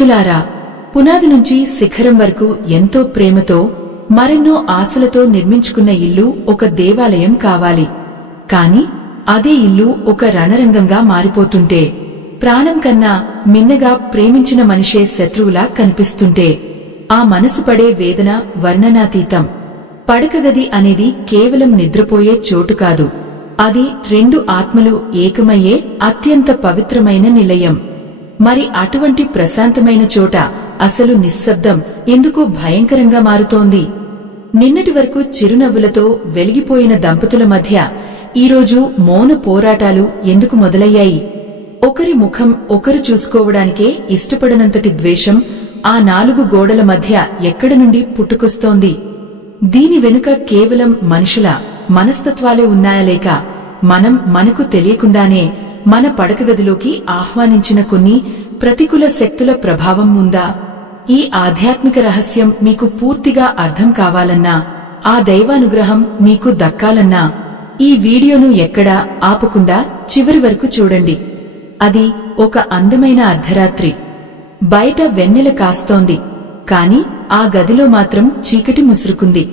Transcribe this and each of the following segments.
భక్తులారా, పునాది నుంచి శిఖరం వరకు ఎంతో ప్రేమతో మరెన్నో ఆశలతో నిర్మించుకున్న ఇల్లు ఒక దేవాలయం కావాలి. కాని అదే ఇల్లు ఒక రణరంగంగా మారిపోతుంటే, ప్రాణం కన్నా మిన్నగా ప్రేమించిన మనిషే శత్రువులా కనిపిస్తుంటే ఆ మనసు పడే వేదన వర్ణనాతీతం. పడకగది అనేది కేవలం నిద్రపోయే చోటు కాదు, అది రెండు ఆత్మలు ఏకమయ్యే అత్యంత పవిత్రమైన నిలయం. మరి అటువంటి ప్రశాంతమైన చోట అసలు నిశ్శబ్దం ఎందుకు భయంకరంగా మారుతోంది? నిన్నటి వరకు చిరునవ్వులతో వెలిగిపోయిన దంపతుల మధ్య ఈరోజు మౌన పోరాటాలు ఎందుకు మొదలయ్యాయి? ఒకరి ముఖం ఒకరు చూసుకోవడానికే ఇష్టపడనంతటి ద్వేషం ఆ నాలుగు గోడల మధ్య ఎక్కడి నుండి పుట్టుకొస్తోంది? దీని వెనుక కేవలం మనుషుల మనస్తత్వాలే ఉన్నాయా, లేక మనం మనకు తెలియకుండానే మన పడకగదిలోకి ఆహ్వానించిన కొన్ని ప్రతికూల శక్తుల ప్రభావం ఉందా? ఈ ఆధ్యాత్మిక రహస్యం మీకు పూర్తిగా అర్థం కావాలన్నా, ఆ దైవానుగ్రహం మీకు దక్కాలన్నా ఈ వీడియోను ఎక్కడా ఆపకుండా చివరి వరకు చూడండి. అది ఒక అందమైన అర్ధరాత్రి. బయట వెన్నెల కాస్తోంది, కాని ఆ గదిలో మాత్రం చీకటి ముసురుకుంది.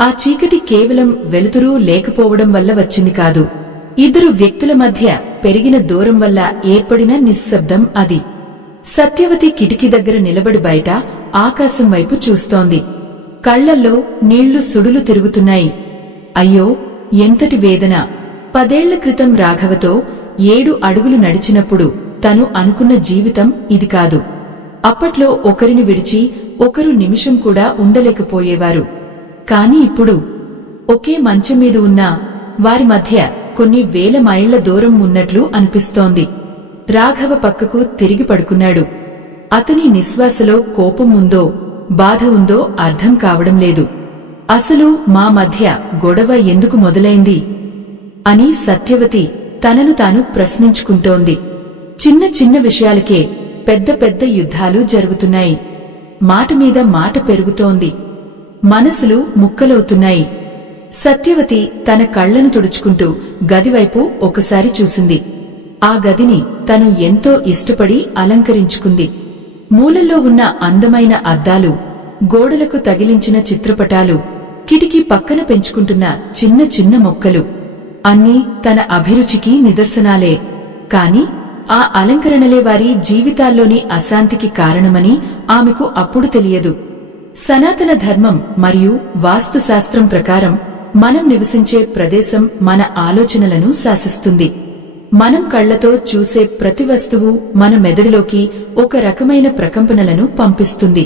ఆ చీకటి కేవలం వెలుతురు లేకపోవడం వల్ల వచ్చింది కాదు, ఇద్దరు వ్యక్తుల మధ్య పెరిగిన దూరం వల్ల ఏర్పడిన నిశ్శబ్దం అది. సత్యవతి కిటికీ దగ్గర నిలబడి బయట ఆకాశం వైపు చూస్తోంది. కళ్లల్లో నీళ్లు సుడులు తిరుగుతున్నాయి. అయ్యో, ఎంతటి వేదన! 10 ఏళ్ల క్రితం రాఘవతో 7 అడుగులు నడిచినప్పుడు తను అనుకున్న జీవితం ఇది కాదు. అప్పట్లో ఒకరిని విడిచి ఒకరు నిమిషం కూడా ఉండలేకపోయేవారు. కాని ఇప్పుడు ఒకే మంచం మీద ఉన్న వారి మధ్య కొన్ని వేల మైళ్ల దూరం ఉన్నట్లు అనిపిస్తోంది. రాఘవ పక్కకు తిరిగి పడుకున్నాడు. అతని నిశ్వాసలో కోపం ఉందో బాధ ఉందో అర్థం కావడం లేదు. అసలు మా మధ్య గొడవ ఎందుకు మొదలైంది అని సత్యవతి తనను తాను ప్రశ్నించుకుంటోంది. చిన్న చిన్న విషయాలకే పెద్ద పెద్ద యుద్ధాలు జరుగుతున్నాయి. మాట మీద మాట పెరుగుతోంది. మనసులు ముక్కలవుతున్నాయి. సత్యవతి తన కళ్లను తుడుచుకుంటూ గదివైపు ఒకసారి చూసింది. ఆ గదిని తను ఎంతో ఇష్టపడి అలంకరించుకుంది. మూలల్లో ఉన్న అందమైన అద్దాలు, గోడలకు తగిలించిన చిత్రపటాలు, కిటికీ పక్కన పెంచుకుంటున్న చిన్న చిన్న మొక్కలు అన్నీ తన అభిరుచికి నిదర్శనాలే. కాని ఆ అలంకరణలే వారి జీవితాల్లోని అశాంతికి కారణమని ఆమెకు అప్పుడు తెలియదు. సనాతన ధర్మం మరియు వాస్తుశాస్త్రం ప్రకారం మనం నివసించే ప్రదేశం మన ఆలోచనలను శాసిస్తుంది. మనం కళ్లతో చూసే ప్రతి వస్తువు మన మెదడులోకి ఒక రకమైన ప్రకంపనలను పంపిస్తుంది.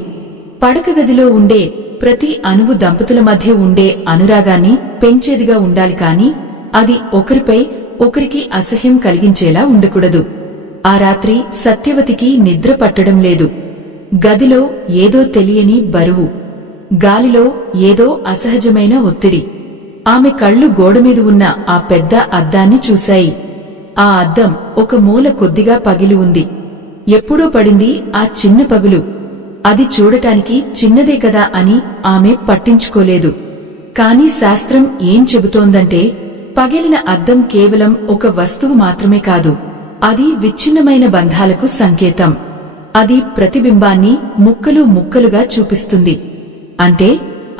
పడకగదిలో ఉండే ప్రతి అణువు దంపతుల మధ్య ఉండే అనురాగాన్ని పెంచేదిగా ఉండాలి, కాని అది ఒకరిపై ఒకరికి అసహ్యం కలిగించేలా ఉండకూడదు. ఆ రాత్రి సత్యవతికి నిద్ర పట్టడం లేదు. గదిలో ఏదో తెలియని బరువు, గాలిలో ఏదో అసహజమైన ఒత్తిడి. ఆమె కళ్ళు గోడమీద ఉన్న ఆ పెద్ద అద్దాన్ని చూశాయి. ఆ అద్దం ఒక మూల కొద్దిగా పగిలి ఉంది. ఎప్పుడో పడింది ఆ చిన్న పగులు. అది చూడటానికి చిన్నదే కదా అని ఆమె పట్టించుకోలేదు. కాని శాస్త్రం ఏం చెబుతోందంటే, పగిలిన అద్దం కేవలం ఒక వస్తువు మాత్రమే కాదు, అది విచ్ఛిన్నమైన బంధాలకు సంకేతం. అది ప్రతిబింబాన్ని ముక్కలు ముక్కలుగా చూపిస్తుంది. అంటే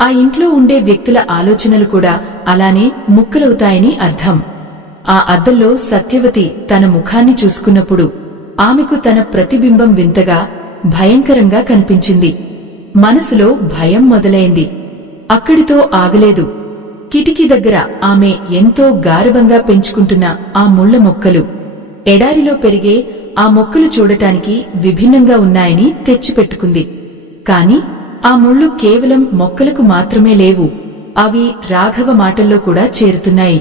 ఆ ఇంట్లో ఉండే వ్యక్తుల ఆలోచనలు కూడా అలానే ముక్కలవుతాయని అర్థం. ఆ అద్దంలో సత్యవతి తన ముఖాన్ని చూసుకున్నప్పుడు ఆమెకు తన ప్రతిబింబం వింతగా, భయంకరంగా కనిపించింది. మనసులో భయం మొదలైంది. అక్కడితో ఆగలేదు. కిటికీ దగ్గర ఆమె ఎంతో గారవంగా పెంచుకుంటున్న ఆ ముళ్ల మొక్కలు, ఎడారిలో పెరిగే ఆ మొక్కలు చూడటానికి విభిన్నంగా ఉన్నాయని తెచ్చిపెట్టుకుంది. కాని ఆ ముళ్ళు కేవలం మొక్కలకు మాత్రమే లేవు, అవి రాఘవ మాటల్లో కూడా చేరుతున్నాయి.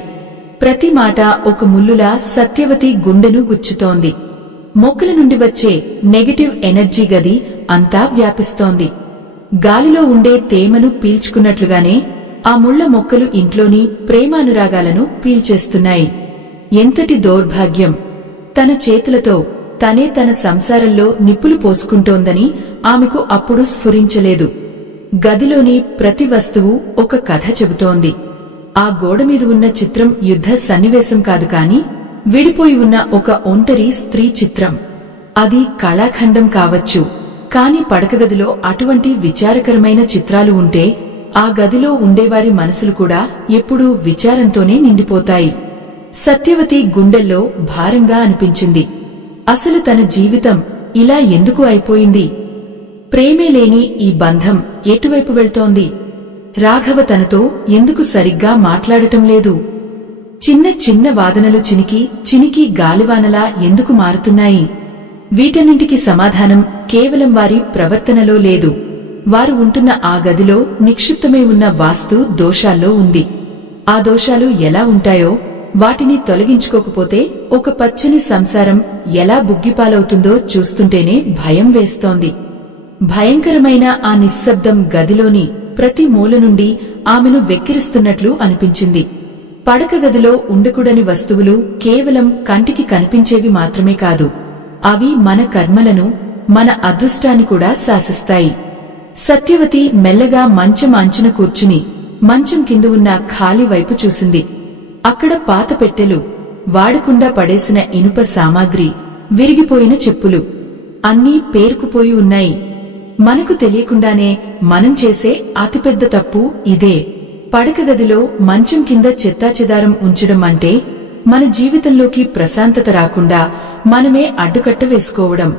ప్రతి మాట ఒక ముల్లులా సత్యవతి గుండెను గుచ్చుతోంది. మొక్కల నుండి వచ్చే నెగటివ్ ఎనర్జీ గది అంతా వ్యాపిస్తోంది. గాలిలో ఉండే తేమను పీల్చుకున్నట్లుగానే ఆ ముళ్ల మొక్కలు ఇంట్లోని ప్రేమానురాగాలను పీల్చేస్తున్నాయి. ఎంతటి దౌర్భాగ్యం! తన చేతులతో తనే తన సంసారంలో నిప్పులు పోసుకుంటోందని ఆమెకు అప్పుడు స్ఫురించలేదు. గదిలోని ప్రతి వస్తువు ఒక కథ చెబుతోంది. ఆ గోడమీద ఉన్న చిత్రం యుద్ధ సన్నివేశం కాదు, కాని విడిపోయి ఉన్న ఒక ఒంటరి స్త్రీ చిత్రం. అది కళాఖండం కావచ్చు, కాని పడకగదిలో అటువంటి విచారకరమైన చిత్రాలు ఉంటే ఆ గదిలో ఉండేవారి మనసులు కూడా ఎప్పుడూ విచారంతోనే నిండిపోతాయి. సత్యవతి గుండెల్లో భారంగా అనిపించింది. అసలు తన జీవితం ఇలా ఎందుకు అయిపోయింది? ప్రేమే లేని ఈ బంధం ఎటువైపు వెళ్తోంది? రాఘవ తనతో ఎందుకు సరిగ్గా మాట్లాడటం లేదు? చిన్న చిన్న వాదనలు చినికి చినికి గాలివానలా ఎందుకు మారుతున్నాయి? వీటన్నింటికి సమాధానం కేవలం వారి ప్రవర్తనలో లేదు, వారు ఉంటున్న ఆ గదిలో నిక్షిప్తమై ఉన్న వాస్తు దోషాల్లో ఉంది. ఆ దోషాలు ఎలా ఉంటాయో వాటిని తొలగించుకోకపోతే ఒక పచ్చని సంసారం ఎలా బుగ్గిపాలవుతుందో చూస్తుంటేనే భయం వేస్తోంది. భయంకరమైన ఆ నిశ్శబ్దం గదిలోని ప్రతి మూల నుండి ఆమెను వెక్కిరిస్తున్నట్లు అనిపించింది. పడక గదిలో ఉండకూడని వస్తువులు కేవలం కంటికి కనిపించేవి మాత్రమే కాదు, అవి మన కర్మలను, మన అదృష్టాన్ని కూడా శాసిస్తాయి. సత్యవతి మెల్లగా మంచం అంచున కూర్చుని మంచం కింద ఉన్న ఖాళీ వైపు చూసింది. అక్కడ పాత పెట్టెలు, వాడకుండా పడేసిన ఇనుప సామాగ్రి, విరిగిపోయిన చెప్పులు అన్నీ పేరుకుపోయి ఉన్నాయి. మనకు తెలియకుండానే మనం చేసే అతిపెద్ద తప్పు ఇదే. పడక గదిలో మంచం కింద చెత్తాచెదారం ఉంచడం అంటే మన జీవితంలోకి ప్రశాంతత రాకుండా మనమే అడ్డుకట్ట వేసుకోవడం.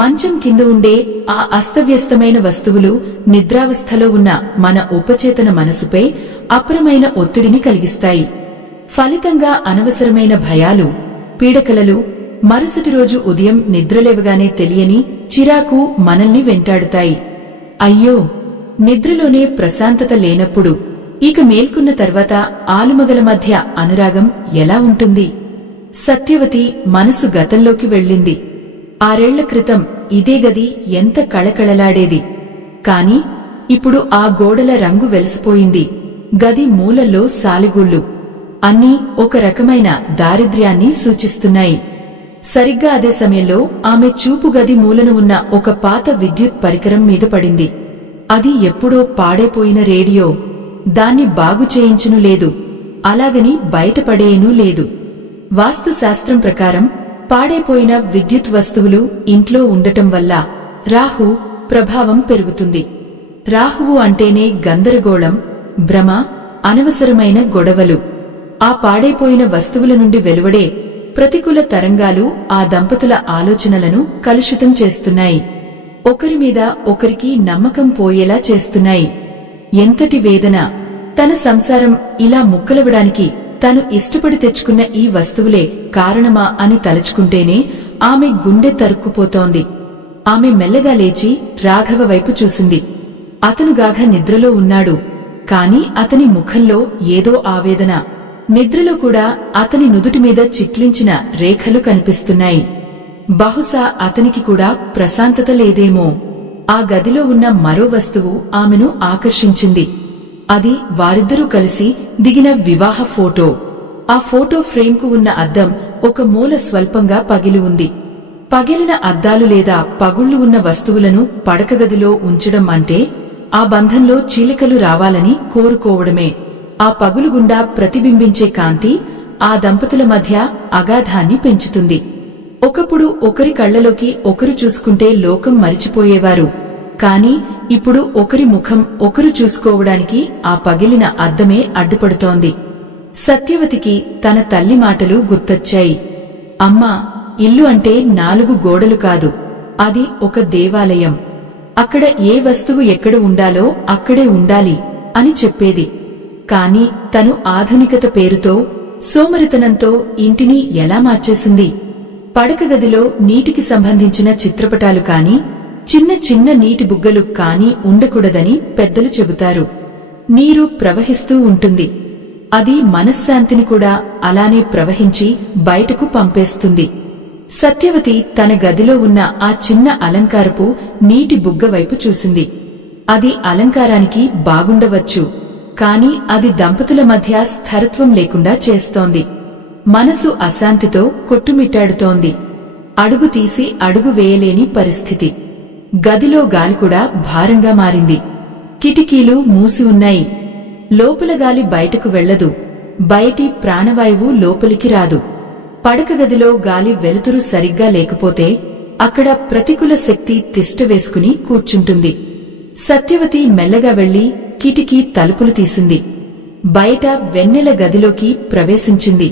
మంచం కింద ఉండే ఆ అస్తవ్యస్తమైన వస్తువులు నిద్రావస్థలో ఉన్న మన ఉపచేతన మనసుపై అపరమైన ఒత్తిడిని కలిగిస్తాయి. ఫలితంగా అనవసరమైన భయాలు, పీడకలలు, మరుసటి రోజు ఉదయం నిద్రలేవగానే తెలియని చిరాకు మనల్ని వెంటాడుతాయి. అయ్యో, నిద్రలోనే ప్రశాంతత లేనప్పుడు ఇక మేల్కొన్న తర్వాత ఆలుమగల మధ్య అనురాగం ఎలా ఉంటుంది? సత్యవతి మనసు గతంలోకి వెళ్ళింది. 6 ఏళ్ల క్రితం ఇదే గది ఎంత కళకళలాడేది. కాని ఇప్పుడు ఆ గోడల రంగు వెలిసిపోయింది. గది మూలల్లో సాలెగూళ్లు అన్నీ ఒక రకమైన దారిద్ర్యాన్ని సూచిస్తున్నాయి. సరిగ్గా అదే సమయంలో ఆమె చూపు గది మూలన ఉన్న ఒక పాత విద్యుత్ పరికరం మీద పడింది. అది ఎప్పుడో పాడైపోయిన రేడియో. దాన్ని బాగు చేయించును లేదు, అలాగని బయటపడేయనూ లేదు. వాస్తుశాస్త్రం ప్రకారం పాడైపోయిన విద్యుత్ వస్తువులు ఇంట్లో ఉండటం వల్ల రాహు ప్రభావం పెరుగుతుంది. రాహువు అంటేనే గందరగోళం, భ్రమ, అనవసరమైన గొడవలు. ఆ పాడైపోయిన వస్తువుల నుండి వెలువడే ప్రతికూల తరంగాలు ఆ దంపతుల ఆలోచనలను కలుషితం చేస్తున్నాయి. ఒకరి మీద ఒకరికి నమ్మకం పోయేలా చేస్తున్నాయి. ఎంతటి వేదన! తన సంసారం ఇలా ముక్కలవడానికి తను ఇష్టపడి తెచ్చుకున్న ఈ వస్తువులే కారణమా అని తలుచుకుంటేనే ఆమె గుండె తరుక్కుపోతోంది. ఆమె మెల్లగా లేచి రాఘవ వైపు చూసింది. అతనుగాఘ నిద్రలో ఉన్నాడు, కాని అతని ముఖంలో ఏదో ఆవేదన. నిద్రలో కూడా అతని నుదుటి మీద చిట్లించిన రేఖలు కనిపిస్తున్నాయి. బహుశా అతనికి కూడా ప్రశాంతత లేదేమో. ఆ గదిలో ఉన్న మరో వస్తువు ఆమెను ఆకర్షించింది. అది వారిద్దరూ కలిసి దిగిన వివాహ ఫోటో. ఆ ఫోటో ఫ్రేమ్కు ఉన్న అద్దం ఒక మూల స్వల్పంగా పగిలి ఉంది. పగిలిన అద్దాలు లేదా పగుళ్లు ఉన్న వస్తువులను పడకగదిలో ఉంచడం అంటే ఆ బంధంలో చీలికలు రావాలని కోరుకోవడమే. ఆ పగులు గుండా ప్రతిబింబించే కాంతి ఆ దంపతుల మధ్య అగాధాన్ని పెంచుతుంది. ఒకప్పుడు ఒకరి కళ్లలోకి ఒకరు చూసుకుంటే లోకం మరిచిపోయేవారు. కాని ఇప్పుడు ఒకరి ముఖం ఒకరు చూసుకోవడానికి ఆ పగిలిన అద్దమే అడ్డుపడుతోంది. సత్యవతికి తన తల్లి మాటలు గుర్తొచ్చాయి. అమ్మా, ఇల్లు అంటే 4 గోడలు కాదు, అది ఒక దేవాలయం. అక్కడ ఏ వస్తువు ఎక్కడ ఉండాలో అక్కడే ఉండాలి అని చెప్పేది. కాని తను ఆధునికత పేరుతో, సోమరితనంతో ఇంటిని ఎలా మార్చేసింది? పడక గదిలో నీటికి సంబంధించిన చిత్రపటాలు కాని, చిన్న చిన్న నీటి బుగ్గలు కాని ఉండకూడదని పెద్దలు చెబుతారు. నీరు ప్రవహిస్తూ ఉంటుంది, అది మనశ్శాంతిని కూడా అలానే ప్రవహించి బయటకు పంపేస్తుంది. సత్యవతి తన గదిలో ఉన్న ఆ చిన్న అలంకారపు నీటి బుగ్గ వైపు చూసింది. అది అలంకారానికి బాగుండవచ్చు, కాని అది దంపతుల మధ్య స్థిరత్వం లేకుండా చేస్తోంది. మనసు అశాంతితో కొట్టుమిట్టాడుతోంది. అడుగు తీసి అడుగు వేయలేని పరిస్థితి. గదిలో గాలి కూడా భారంగా మారింది. కిటికీలు మూసి ఉన్నాయి. లోపల గాలి బయటకు వెళ్లదు, బయటి ప్రాణవాయువు లోపలికి రాదు. పడక గదిలో గాలి వెలుతురు సరిగ్గా లేకపోతే అక్కడ ప్రతికూల శక్తి తిష్టవేసుకుని కూర్చుంటుంది. సత్యవతి మెల్లగా వెళ్లి కిటికీ తలుపులు తీసింది. బయట వెన్నెల గదిలోకి ప్రవేశించింది.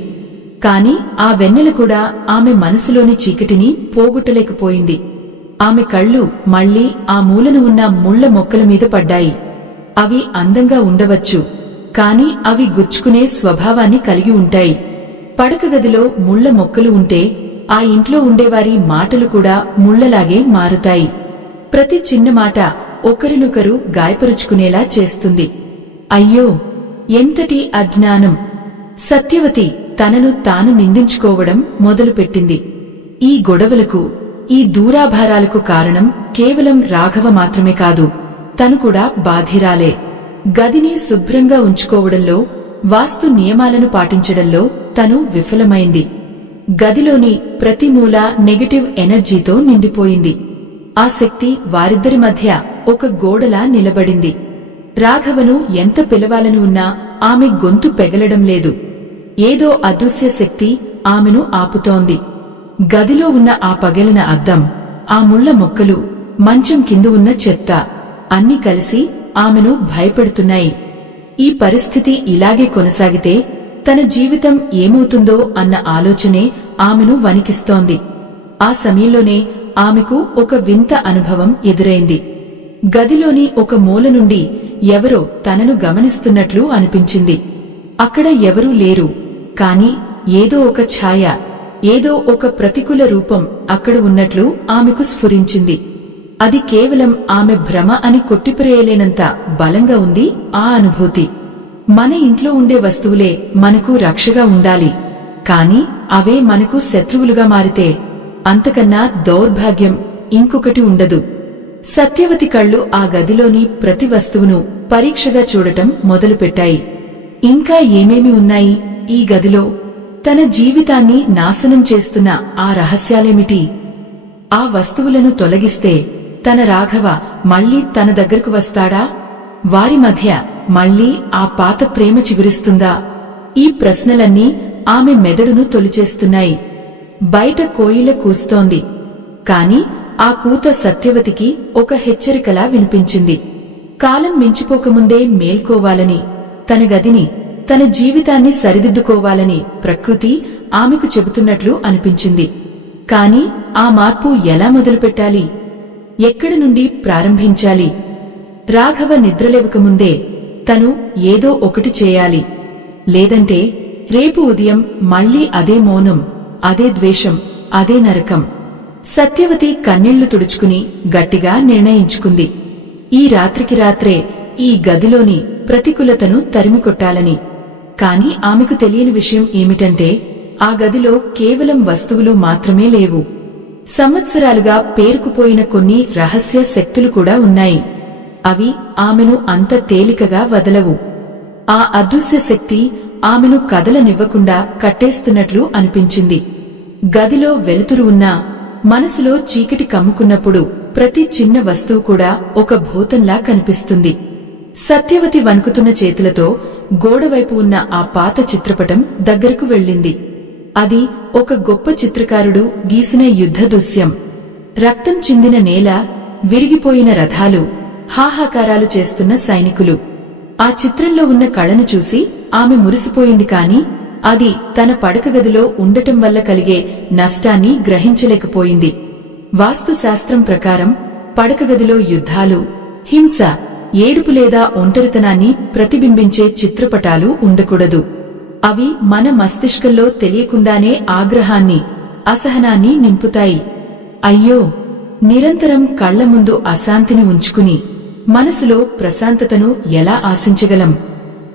కాని ఆ వెన్నెల కూడా ఆమె మనసులోని చీకటిని పోగొట్టలేకపోయింది. ఆమె కళ్ళు మళ్లీ ఆ మూలను ఉన్న ముళ్ల మొక్కల మీద పడ్డాయి. అవి అందంగా ఉండవచ్చు, కాని అవి గుచ్చుకునే స్వభావాన్ని కలిగి ఉంటాయి. పడకగదిలో ముళ్ల మొక్కలు ఉంటే ఆ ఇంట్లో ఉండేవారి మాటలు కూడా ముళ్లలాగే మారుతాయి. ప్రతి చిన్న మాట ఒకరినొకరు గాయపరుచుకునేలా చేస్తుంది. అయ్యో, ఎంతటి అజ్ఞానం! సత్యవతి తనను తాను నిందించుకోవడం మొదలుపెట్టింది. ఈ గొడవలకు, ఈ దూరాభారాలకు కారణం కేవలం రాఘవ మాత్రమే కాదు, తను కూడా బాధిరాలే. గదిని శుభ్రంగా ఉంచుకోవడంలో, వాస్తు నియమాలను పాటించడంలో తను విఫలమైంది. గదిలోని ప్రతి మూల నెగటివ్ ఎనర్జీతో నిండిపోయింది. ఆ శక్తి వారిద్దరి మధ్య ఒక గోడలా నిలబడింది. రాఘవను ఎంత పిలవాలని ఉన్నా ఆమె గొంతు పెగలడం లేదు. ఏదో అదృశ్య శక్తి ఆమెను ఆపుతోంది. గదిలో ఉన్న ఆ పగిలిన అద్దం, ఆ ముళ్ల మొక్కలు, మంచం కింద ఉన్న చెత్త అన్నీ కలిసి ఆమెను భయపెడుతున్నాయి. ఈ పరిస్థితి ఇలాగే కొనసాగితే తన జీవితం ఏమవుతుందో అన్న ఆలోచనే ఆమెను వణికిస్తోంది. ఆ సమయంలోనే ఆమెకు ఒక వింత అనుభవం ఎదురైంది. గదిలోని ఒక మూల నుండి ఎవరో తనను గమనిస్తున్నట్లు అనిపించింది. అక్కడ ఎవరూ లేరు, కాని ఏదో ఒక ఛాయ, ఏదో ఒక ప్రతికూల రూపం అక్కడ ఉన్నట్లు ఆమెకు స్ఫురించింది. అది కేవలం ఆమె భ్రమ అని కొట్టిపరేయలేనంత బలంగా ఉంది ఆ అనుభూతి. మన ఇంట్లో ఉండే వస్తువులే మనకు రక్షగా ఉండాలి, కాని అవే మనకు శత్రువులుగా మారితే అంతకన్నా దౌర్భాగ్యం ఇంకొకటి ఉండదు. సత్యవతి కళ్ళు ఆ గదిలోని ప్రతి వస్తువును పరీక్షగా చూడటం మొదలుపెట్టాయి. ఇంకా ఏమేమి ఉన్నాయి ఈ గదిలో? తన జీవితాన్ని నాశనం చేస్తున్న ఆ రహస్యాలేమిటి? ఆ వస్తువులను తొలగిస్తే తన రాఘవ మళ్లీ తన దగ్గరకు వస్తాడా? వారి మధ్య మళ్లీ ఆ పాత ప్రేమ చిగురిస్తుందా? ఈ ప్రశ్నలన్నీ ఆమె మెదడును తొలిచేస్తున్నాయి. బయట కోయిల కూస్తోంది, కాని ఆ కూత సత్యవతికి ఒక హెచ్చరికలా వినిపించింది. కాలం మించిపోకముందే మేల్కోవాలని, తన గదిని, తన జీవితాన్ని సరిదిద్దుకోవాలని ప్రకృతి ఆమెకు చెబుతున్నట్లు అనిపించింది. కాని ఆ మార్పు ఎలా మొదలుపెట్టాలి? ఎక్కడి నుండి ప్రారంభించాలి? రాఘవ నిద్రలేవకముందే తను ఏదో ఒకటి చేయాలి. లేదంటే రేపు ఉదయం మళ్లీ అదే మౌనం, అదే ద్వేషం, అదే నరకం. సత్యవతి కన్నీళ్లు తుడుచుకుని గట్టిగా నిర్ణయించుకుంది. ఈ రాత్రికి రాత్రే ఈ గదిలోని ప్రతికూలతను తరిమికొట్టాలని. కాని ఆమెకు తెలియని విషయం ఏమిటంటే ఆ గదిలో కేవలం వస్తువులు మాత్రమే లేవు. సంవత్సరాలుగా పేరుకుపోయిన కొన్ని రహస్య శక్తులు కూడా ఉన్నాయి. అవి ఆమెను అంత తేలికగా వదలవు. ఆ అదృశ్య శక్తి ఆమెను కదలనివ్వకుండా కట్టేస్తున్నట్లు అనిపించింది. గదిలో వెలుతురు ఉన్నా, మనసులో చీకటి కమ్ముకున్నప్పుడు ప్రతి చిన్న వస్తువు కూడా ఒక భూతంలా కనిపిస్తుంది. సత్యవతి వణుకుతున్న చేతులతో గోడవైపు ఉన్న ఆ పాత చిత్రపటం దగ్గరకు వెళ్ళింది. అది ఒక గొప్ప చిత్రకారుడు గీసిన యుద్ధ దృశ్యం. రక్తం చిందిన నేల, విరిగిపోయిన రథాలు, హాహాకారాలు చేస్తున్న సైనికులు. ఆ చిత్రంలో ఉన్న కళను చూసి ఆమె మురిసిపోయింది. కాని అది తన పడకగదిలో ఉండటం వల్ల కలిగే నష్టాన్ని గ్రహించలేకపోయింది. వాస్తుశాస్త్రం ప్రకారం పడకగదిలో యుద్ధాలు, హింస, ఏడుపు లేదా ఒంటరితనాన్ని ప్రతిబింబించే చిత్రపటాలు ఉండకూడదు. అవి మన మస్తిష్కంలో తెలియకుండానే ఆగ్రహాన్ని, అసహనాన్ని నింపుతాయి. అయ్యో, నిరంతరం కళ్ల ముందు అశాంతిని ఉంచుకుని మనసులో ప్రశాంతతను ఎలా ఆశించగలం?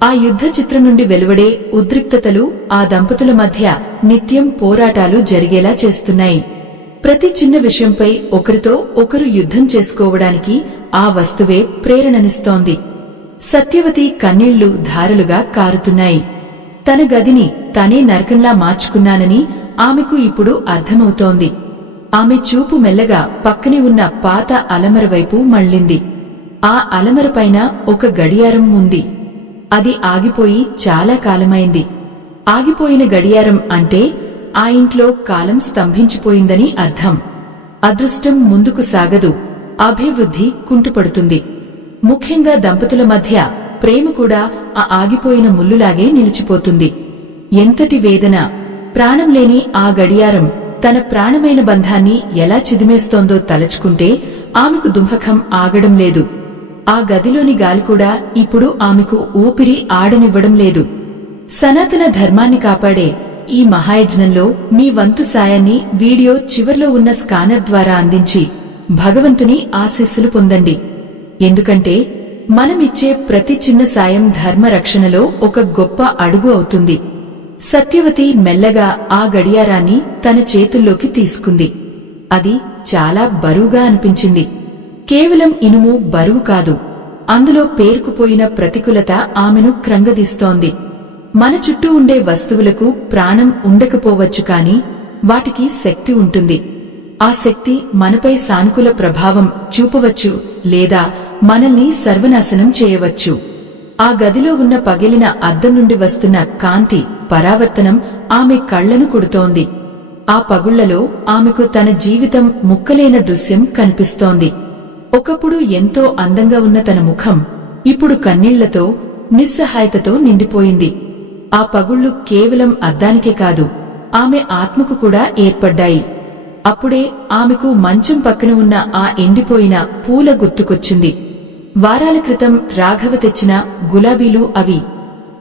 ఆ యుద్ధ చిత్రం నుండి వెలువడే ఉద్రిక్తతలు ఆ దంపతుల మధ్య నిత్యం పోరాటాలు జరిగేలా చేస్తున్నాయి. ప్రతి చిన్న విషయంపై ఒకరితో ఒకరు యుద్ధం చేసుకోవడానికి ఆ వస్తువే ప్రేరణనిస్తోంది. సత్యవతి కన్నీళ్లు ధారలుగా కారుతున్నాయి. తన గదిని తనే నరకంలా మార్చుకున్నానని ఆమెకు ఇప్పుడు అర్థమవుతోంది. ఆమె చూపు మెల్లగా పక్కనే ఉన్న పాత అలమర వైపు మళ్ళింది. ఆ అలమరపైన ఒక గడియారం ఉంది. అది ఆగిపోయి చాలా కాలమైంది. ఆగిపోయిన గడియారం అంటే ఆ ఇంట్లో కాలం స్తంభించిపోయిందని అర్థం. అదృష్టం ముందుకు సాగదు, అభివృద్ధి కుంటుపడుతుంది. ముఖ్యంగా దంపతుల మధ్య ప్రేమ కూడా ఆ ఆగిపోయిన ముల్లులాగే నిలిచిపోతుంది. ఎంతటి వేదన! ప్రాణం లేని ఆ గడియారం తన ప్రాణమైన బంధాన్ని ఎలా చిదిమేస్తోందో తలచుకుంటే ఆమెకు దుంహకం ఆగడం లేదు. ఆ గదిలోని గాలి కూడా ఇప్పుడు ఆమెకు ఊపిరి ఆడనివ్వడం లేదు. సనాతన ధర్మాన్ని కాపాడే ఈ మహాయజ్ఞంలో మీ వంతు సాయాన్ని వీడియో చివర్లో ఉన్న స్కానర్ ద్వారా అందించి భగవంతుని ఆశీస్సులు పొందండి. ఎందుకంటే మనమిచ్చే ప్రతి చిన్న సాయం ధర్మ రక్షణలో ఒక గొప్ప అడుగు అవుతుంది. సత్యవతి మెల్లగా ఆ గడియారాన్ని తన చేతుల్లోకి తీసుకుంది. అది చాలా బరువుగా అనిపించింది. కేవలం ఇనుము బరువు కాదు, అందులో పేరుకుపోయిన ప్రతికూలత ఆమెను క్రంగదీస్తోంది. మన చుట్టూ ఉండే వస్తువులకు ప్రాణం ఉండకపోవచ్చు, కాని వాటికి శక్తి ఉంటుంది. ఆ శక్తి మనపై సానుకూల ప్రభావం చూపవచ్చు లేదా మనల్ని సర్వనాశనం చేయవచ్చు. ఆ గదిలో ఉన్న పగిలిన అద్దం నుండి వస్తున్న కాంతి పరావర్తనం ఆమె కళ్లను కొడుతోంది. ఆ పగుళ్లలో ఆమెకు తన జీవితం ముక్కలేన దృశ్యం కనిపిస్తోంది. ఒకప్పుడు ఎంతో అందంగా ఉన్న తన ముఖం ఇప్పుడు కన్నీళ్లతో, నిస్సహాయతతో నిండిపోయింది. ఆ పగుళ్లు కేవలం అద్దానికే కాదు, ఆమె ఆత్మకు కూడా ఏర్పడ్డాయి. అప్పుడే ఆమెకు మంచం పక్కన ఉన్న ఆ ఎండిపోయిన పూల గుర్తుకొచ్చింది. వారాల క్రితం రాఘవ తెచ్చిన గులాబీలు అవి.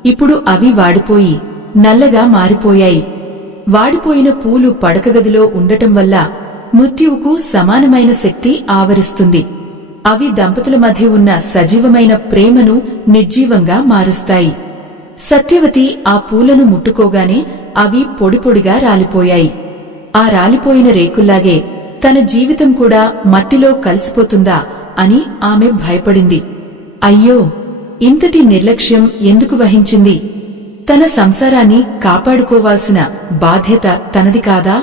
ఇప్పుడు అవి వాడిపోయి నల్లగా మారిపోయాయి. వాడిపోయిన పూలు పడకగదిలో ఉండటం వల్ల మృత్యువుకు సమానమైన శక్తి ఆవరిస్తుంది. అవి దంపతుల మధ్య ఉన్న సజీవమైన ప్రేమను నిర్జీవంగా మారుస్తాయి. సత్యవతి ఆ పూలను ముట్టుకోగానే అవి పొడిపొడిగా రాలిపోయాయి. ఆ రాలిపోయిన రేకుల్లాగే తన జీవితం కూడా మట్టిలో కలిసిపోతుందా అని ఆమె భయపడింది. అయ్యో, ఇంతటి నిర్లక్ష్యం ఎందుకు వహించింది? తన సంసారాన్ని కాపాడుకోవాల్సిన బాధ్యత తనది కాదా?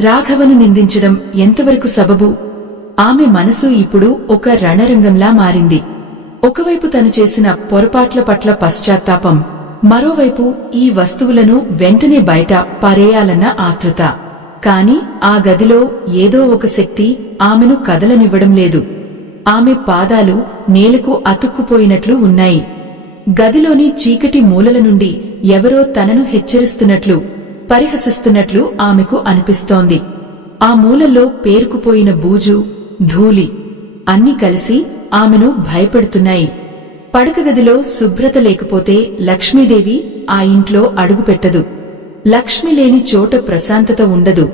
రాఘవను నిందించడం ఎంతవరకు సబబు? ఆమె మనసు ఇప్పుడు ఒక రణరంగంలా మారింది. ఒకవైపు తను చేసిన పొరపాట్ల పట్ల పశ్చాత్తాపం, మరోవైపు ఈ వస్తువులను వెంటనే బయట పారేయాలన్న ఆతృత. కాని ఆ గదిలో ఏదో ఒక శక్తి ఆమెను కదలనివ్వడం లేదు. ఆమె పాదాలు నేలకు అతుక్కుపోయినట్లు ఉన్నాయి. గదిలోని చీకటి మూలల నుండి ఎవరో తనను హెచ్చరిస్తున్నట్లు, పరిహసిస్తున్నట్లు ఆమెకు అనిపిస్తోంది. ఆ మూలల్లో పేరుకుపోయిన బూజు, ధూళి అన్నీ కలిసి ఆమెను భయపెడుతున్నాయి. పడకగదిలో శుభ్రత లేకపోతే లక్ష్మీదేవి ఆ ఇంట్లో అడుగుపెట్టదు. లక్ష్మి లేని చోట ప్రశాంతత ఉండదు.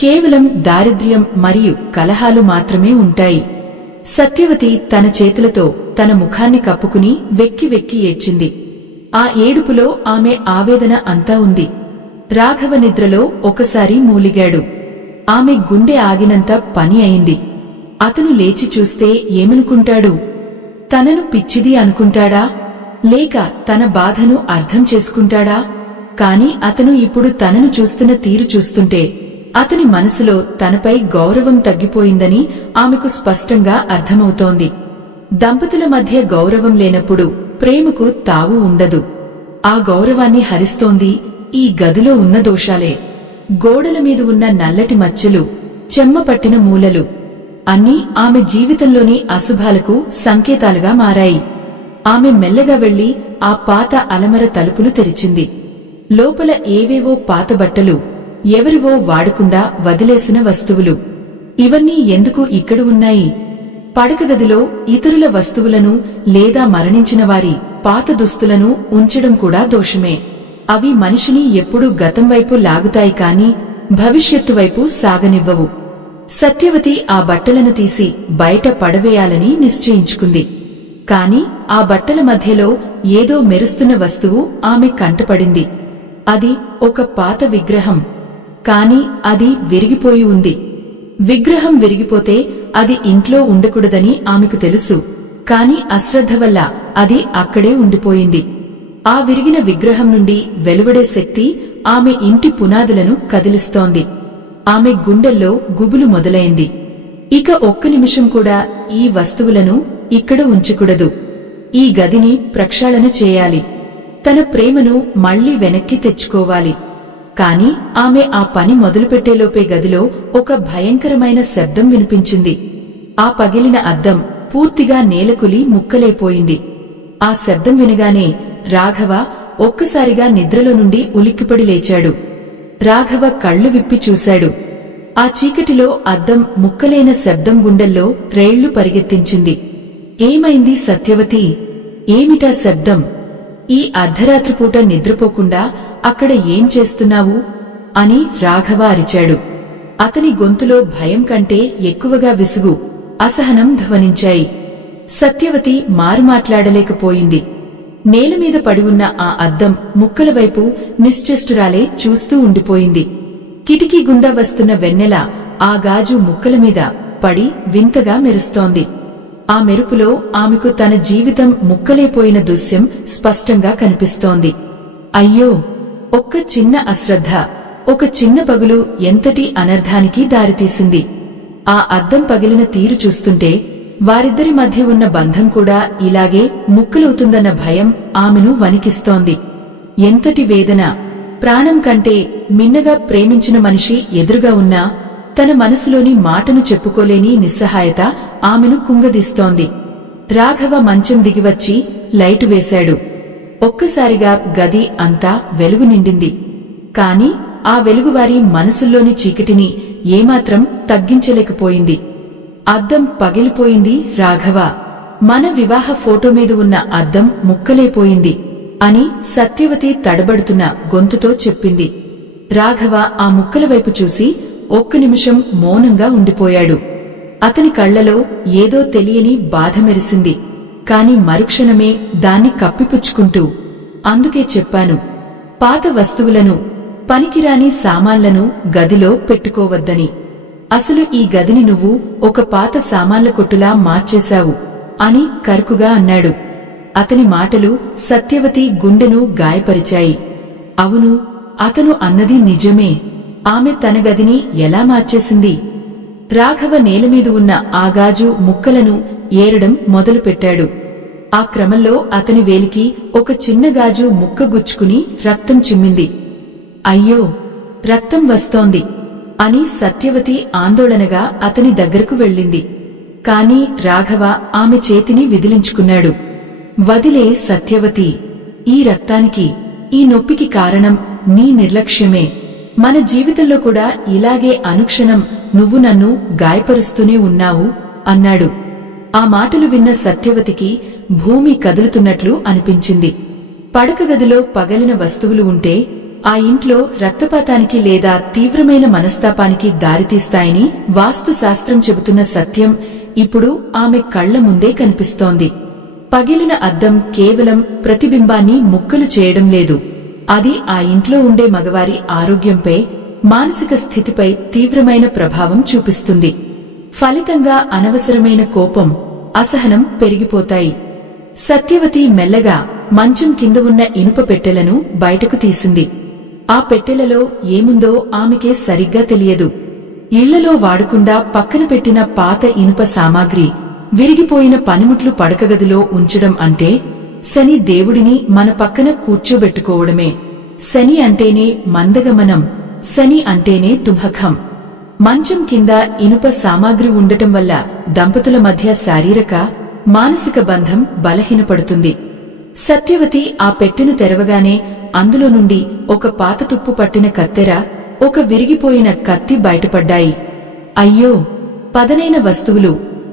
కేవలం దారిద్ర్యం మరియు కలహాలు మాత్రమే ఉంటాయి. సత్యవతి తన చేతులతో తన ముఖాన్ని కప్పుకుని వెక్కి వెక్కి ఏడ్చింది. ఆ ఏడుపులో ఆమె ఆవేదన అంతా ఉంది. రాఘవ నిద్రలో ఒకసారి మూలిగాడు. ఆమె గుండె ఆగినంత పని అయింది. అతను లేచి చూస్తే ఏమనుకుంటాడు? తనను పిచ్చిది అనుకుంటాడా? లేక తన బాధను అర్థం చేసుకుంటాడా? కాని అతను ఇప్పుడు తనను చూస్తున్న తీరు చూస్తుంటే అతని మనసులో తనపై గౌరవం తగ్గిపోయిందని ఆమెకు స్పష్టంగా అర్థమవుతోంది. దంపతుల మధ్య గౌరవం లేనప్పుడు ప్రేమకు తావు ఉండదు. ఆ గౌరవాన్ని హరిస్తోంది ఈ గదిలో ఉన్న దోషాలే. గోడల మీద ఉన్న నల్లటి మచ్చలు, చెమ్మపట్టిన మూలలు అన్నీ ఆమె జీవితంలోని అశుభాలకు సంకేతాలుగా మారాయి. ఆమె మెల్లగా వెళ్లి ఆ పాత అలమర తలుపులు తెరిచింది. లోపల ఏవేవో పాత బట్టలు, ఎవరివో వాడకుండా వదిలేసిన వస్తువులు. ఇవన్నీ ఎందుకు ఇక్కడ ఉన్నాయి? పడకగదిలో ఇతరుల వస్తువులను లేదా మరణించిన వారి పాత దుస్తులను ఉంచడం కూడా దోషమే. అవి మనిషిని ఎప్పుడూ గతం వైపు లాగుతాయి కాని భవిష్యత్తు వైపు సాగనివ్వవు. సత్యవతి ఆ బట్టలను తీసి బయట పడవేయాలని నిశ్చయించుకుంది. కాని ఆ బట్టల మధ్యలో ఏదో మెరుస్తున్న వస్తువు ఆమె కంటపడింది. అది ఒక పాత విగ్రహం. కాని అది విరిగిపోయి ఉంది. విగ్రహం విరిగిపోతే అది ఇంట్లో ఉండకూడదని ఆమెకు తెలుసు. కాని అశ్రద్ధ వల్ల అది అక్కడే ఉండిపోయింది. ఆ విరిగిన విగ్రహం నుండి వెలువడే శక్తి ఆమె ఇంటి పునాదులను కదిలిస్తోంది. ఆమె గుండెల్లో గుబులు మొదలైంది. ఇక ఒక్క నిమిషం కూడా ఈ వస్తువులను ఇక్కడ ఉంచకూడదు. ఈ గదిని ప్రక్షాళన చేయాలి. తన ప్రేమను మళ్లీ వెనక్కి తెచ్చుకోవాలి. కాని ఆమె ఆ పని మొదలుపెట్టేలోపే గదిలో ఒక భయంకరమైన శబ్దం వినిపించింది. ఆ పగిలిన అద్దం పూర్తిగా నేలకులి ముక్కలైపోయింది. ఆ శబ్దం వినగానే రాఘవ ఒక్కసారిగా నిద్రలో నుండి ఉలిక్కిపడి లేచాడు. రాఘవ కళ్ళు విప్పి చూశాడు. ఆ చీకటిలో అద్దం ముక్కలైన శబ్దం గుండెల్లో రైళ్లు పరిగెత్తించింది. ఏమైంది సత్యవతి? ఏమిటా శబ్దం? ఈ అర్ధరాత్రిపూట నిద్రపోకుండా అక్కడ ఏం చేస్తున్నావు అని రాఘవ అరిచాడు. అతని గొంతులో భయం కంటే ఎక్కువగా విసుగు, అసహనం ధ్వనించాయి. సత్యవతి మారుమాట్లాడలేకపోయింది. నేలమీద పడి ఉన్న ఆ అద్దం ముక్కల వైపు నిశ్చేష్టురాలే చూస్తూ ఉండిపోయింది. కిటికీ గుండా వస్తున్న వెన్నెల ఆ గాజు ముక్కల మీద పడి వింతగా మెరుస్తోంది. ఆ మెరుపులో ఆమెకు తన జీవితం ముక్కలైపోయిన దృశ్యం స్పష్టంగా కనిపిస్తోంది. అయ్యో, ఒక్క చిన్న అశ్రద్ధ, ఒక చిన్న పగులు ఎంతటి అనర్థానికి దారితీసింది. ఆ అద్దం పగిలిన తీరు చూస్తుంటే వారిద్దరి మధ్య ఉన్న బంధం కూడా ఇలాగే ముక్కలవుతుందన్న భయం ఆమెను వణికిస్తోంది. ఎంతటి వేదన! ప్రాణం కంటే మిన్నగా ప్రేమించిన మనిషి ఎదురుగా ఉన్నా తన మనసులోని మాటను చెప్పుకోలేని నిస్సహాయత ఆమెను కుంగదీస్తోంది. రాఘవ మంచం దిగివచ్చి లైటు వేశాడు. ఒక్కసారిగా గది అంతా వెలుగు నిండింది. కాని ఆ వెలుగువారి మనసుల్లోని చీకటిని ఏమాత్రం తగ్గించలేకపోయింది. అద్దం పగిలిపోయింది రాఘవ. మన వివాహ ఫోటో మీద ఉన్న అద్దం ముక్కలైపోయింది అని సత్యవతి తడబడుతున్న గొంతుతో చెప్పింది. రాఘవ ఆ ముక్కల వైపు చూసి ఒక్క నిమిషం మౌనంగా ఉండిపోయాడు. అతని కళ్లలో ఏదో తెలియని బాధ మెరిసింది. కాని మరుక్షణమే దాన్ని కప్పిపుచ్చుకుంటూ, అందుకే చెప్పాను, పాత వస్తువులను, పనికిరాని సామాన్లను గదిలో పెట్టుకోవద్దని. అసలు ఈ గదిని నువ్వు ఒక పాత సామాన్ల కొట్టులా మార్చేశావు అని కరుకుగా అన్నాడు. అతని మాటలు సత్యవతి గుండెను గాయపరిచాయి. అవును, అతను అన్నది నిజమే. ఆమె తన గదిని ఎలా మార్చేసింది? రాఘవ నేలమీద ఉన్న ఆ గాజు ముక్కలను ఏరడం మొదలుపెట్టాడు. ఆ క్రమంలో అతని వేలికి ఒక చిన్న గాజు ముక్క గుచ్చుకుని రక్తం చిమ్మింది. అయ్యో, రక్తం వస్తోంది అని సత్యవతి ఆందోళనగా అతని దగ్గరకు వెళ్ళింది. కాని రాఘవ ఆమె చేతిని విదిలించుకున్నాడు. వదిలే సత్యవతి, ఈ రక్తానికి, ఈ నొప్పికి కారణం నీ నిర్లక్ష్యమే. మన జీవితంలో కూడా ఇలాగే అనుక్షణం నువ్వు నన్ను గాయపరుస్తూనే ఉన్నావు అన్నాడు. ఆ మాటలు విన్న సత్యవతికి భూమి కదులుతున్నట్లు అనిపించింది. పడకగదిలో పగలిన వస్తువులు ఉంటే ఆ ఇంట్లో రక్తపాతానికి లేదా తీవ్రమైన మనస్తాపానికి దారితీస్తాయని వాస్తుశాస్త్రం చెబుతున్న సత్యం ఇప్పుడు ఆమె కళ్ల ముందే కనిపిస్తోంది. పగిలిన అద్దం కేవలం ప్రతిబింబాన్ని ముక్కలు చేయడం లేదు, అది ఆ ఇంట్లో ఉండే మగవారి ఆరోగ్యంపై, మానసిక స్థితిపై తీవ్రమైన ప్రభావం చూపిస్తుంది. ఫలితంగా అనవసరమైన కోపం, అసహనం పెరిగిపోతాయి. సత్యవతి మెల్లగా మంచం కింద ఉన్న ఇనుప పెట్టెలను బయటకు తీసింది. ఆ పెట్టెలలో ఏముందో ఆమెకే సరిగ్గా తెలియదు. ఇళ్లలో వాడకుండా పక్కన పెట్టిన పాత ఇనుప సామాగ్రి, విరిగిపోయిన పనిముట్లు పడకగదిలో ఉంచడం అంటే శని దేవుడిని మన పక్కన కూర్చోబెట్టుకోవడమే. శని అంటేనే మందగమనం, శని అంటేనే తుహకం. మంచం కింద ఇనుప సామాగ్రి ఉండటం వల్ల దంపతుల మధ్య శారీరక, మానసిక బంధం బలహీనపడుతుంది. సత్యవతి ఆ పెట్టెను తెరవగానే అందులో నుండి ఒక పాత తుప్పు పట్టిన కత్తెర, ఒక విరిగిపోయిన కత్తి బయటపడ్డాయి. అయ్యో, పదనైన వస్తువులు,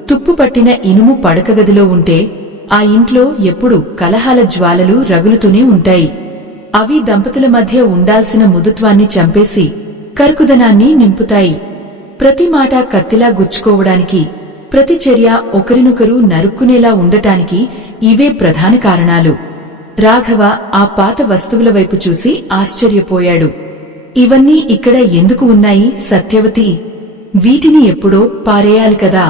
తుప్పు పట్టిన ఇనుము పడకగదిలో ఉంటే ఆ ఇంట్లో ఎప్పుడు కలహాల జ్వాలలు రగులుతూనే ఉంటాయి. అవి దంపతుల మధ్య ఉండాల్సిన మృదుత్వాన్ని చంపేసి కర్కుదనాన్ని నింపుతాయి. ప్రతి మాట కత్తిలా గుచ్చుకోవడానికి, ప్రతి చర్య ఒకరినొకరు నరుక్కునేలా ఉండటానికి ఇవే ప్రధాన కారణాలు. రాఘవ ఆ పాత వస్తువుల వైపు చూసి ఆశ్చర్యపోయాడు. ఇవన్నీ ఇక్కడ ఎందుకు ఉన్నాయి సత్యవతి? వీటిని ఎప్పుడో పారేయాలి కదా.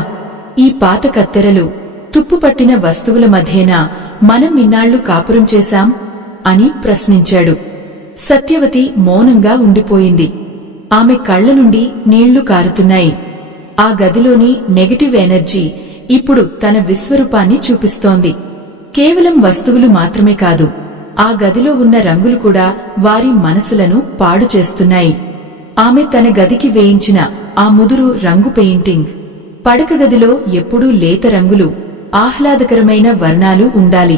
ఈ పాత కత్తెరలు, తుప్పుపట్టిన వస్తువుల మధ్యేనా మనం ఇన్నాళ్లు కాపురం చేశాం అని ప్రశ్నించాడు. సత్యవతి మౌనంగా ఉండిపోయింది. ఆమె కళ్ల నుండి నీళ్లు కారుతున్నాయి. ఆ గదిలోని నెగటివ్ ఎనర్జీ ఇప్పుడు తన విశ్వరూపాన్ని చూపిస్తోంది. కేవలం వస్తువులు మాత్రమే కాదు, ఆ గదిలో ఉన్న రంగులు కూడా వారి మనసులను పాడు చేస్తున్నాయి. ఆమె తన గదికి వేయించిన ఆ ముదురు రంగు పెయింటింగ్, పడక గదిలో ఎప్పుడూ లేత రంగులు, ఆహ్లాదకరమైన వర్ణాలు ఉండాలి.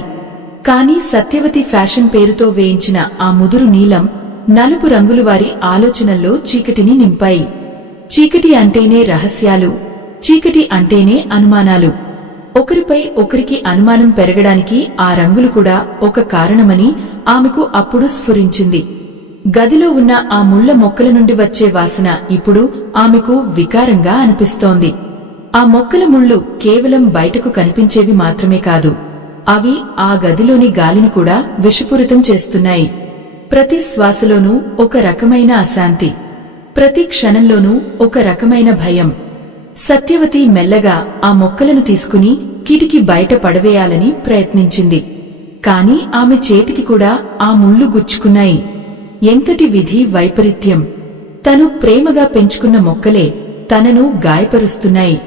కాని సత్యవతి ఫ్యాషన్ పేరుతో వేయించిన ఆ ముదురు నీలం, నలుపు రంగులు వారి ఆలోచనల్లో చీకటిని నింపాయి. చీకటి అంటేనే రహస్యాలు, చీకటి అంటేనే అనుమానాలు. ఒకరిపై ఒకరికి అనుమానం పెరగడానికి ఆ రంగులు కూడా ఒక కారణమని ఆమెకు అప్పుడు స్ఫురించింది. గదిలో ఉన్న ఆ ముళ్ల మొక్కల నుండి వచ్చే వాసన ఇప్పుడు ఆమెకు వికారంగా అనిపిస్తోంది. ఆ మొక్కల ముళ్ళు కేవలం బయటకు కనిపించేవి మాత్రమే కాదు, అవి ఆ గదిలోని గాలిని కూడా విషపూరితం చేస్తున్నాయి. ప్రతి శ్వాసలోనూ ఒక రకమైన అశాంతి, ప్రతి క్షణంలోనూ ఒక రకమైన భయం. సత్యవతి మెల్లగా ఆ మొక్కలను తీసుకుని కిటికీ బయట పడవేయాలని ప్రయత్నించింది. కాని ఆమె చేతికి కూడా ఆ ముళ్ళు గుచ్చుకున్నాయి. ఎంతటి విధి వైపరీత్యం! తను ప్రేమగా పెంచుకున్న మొక్కలే తనను గాయపరుస్తున్నాయి.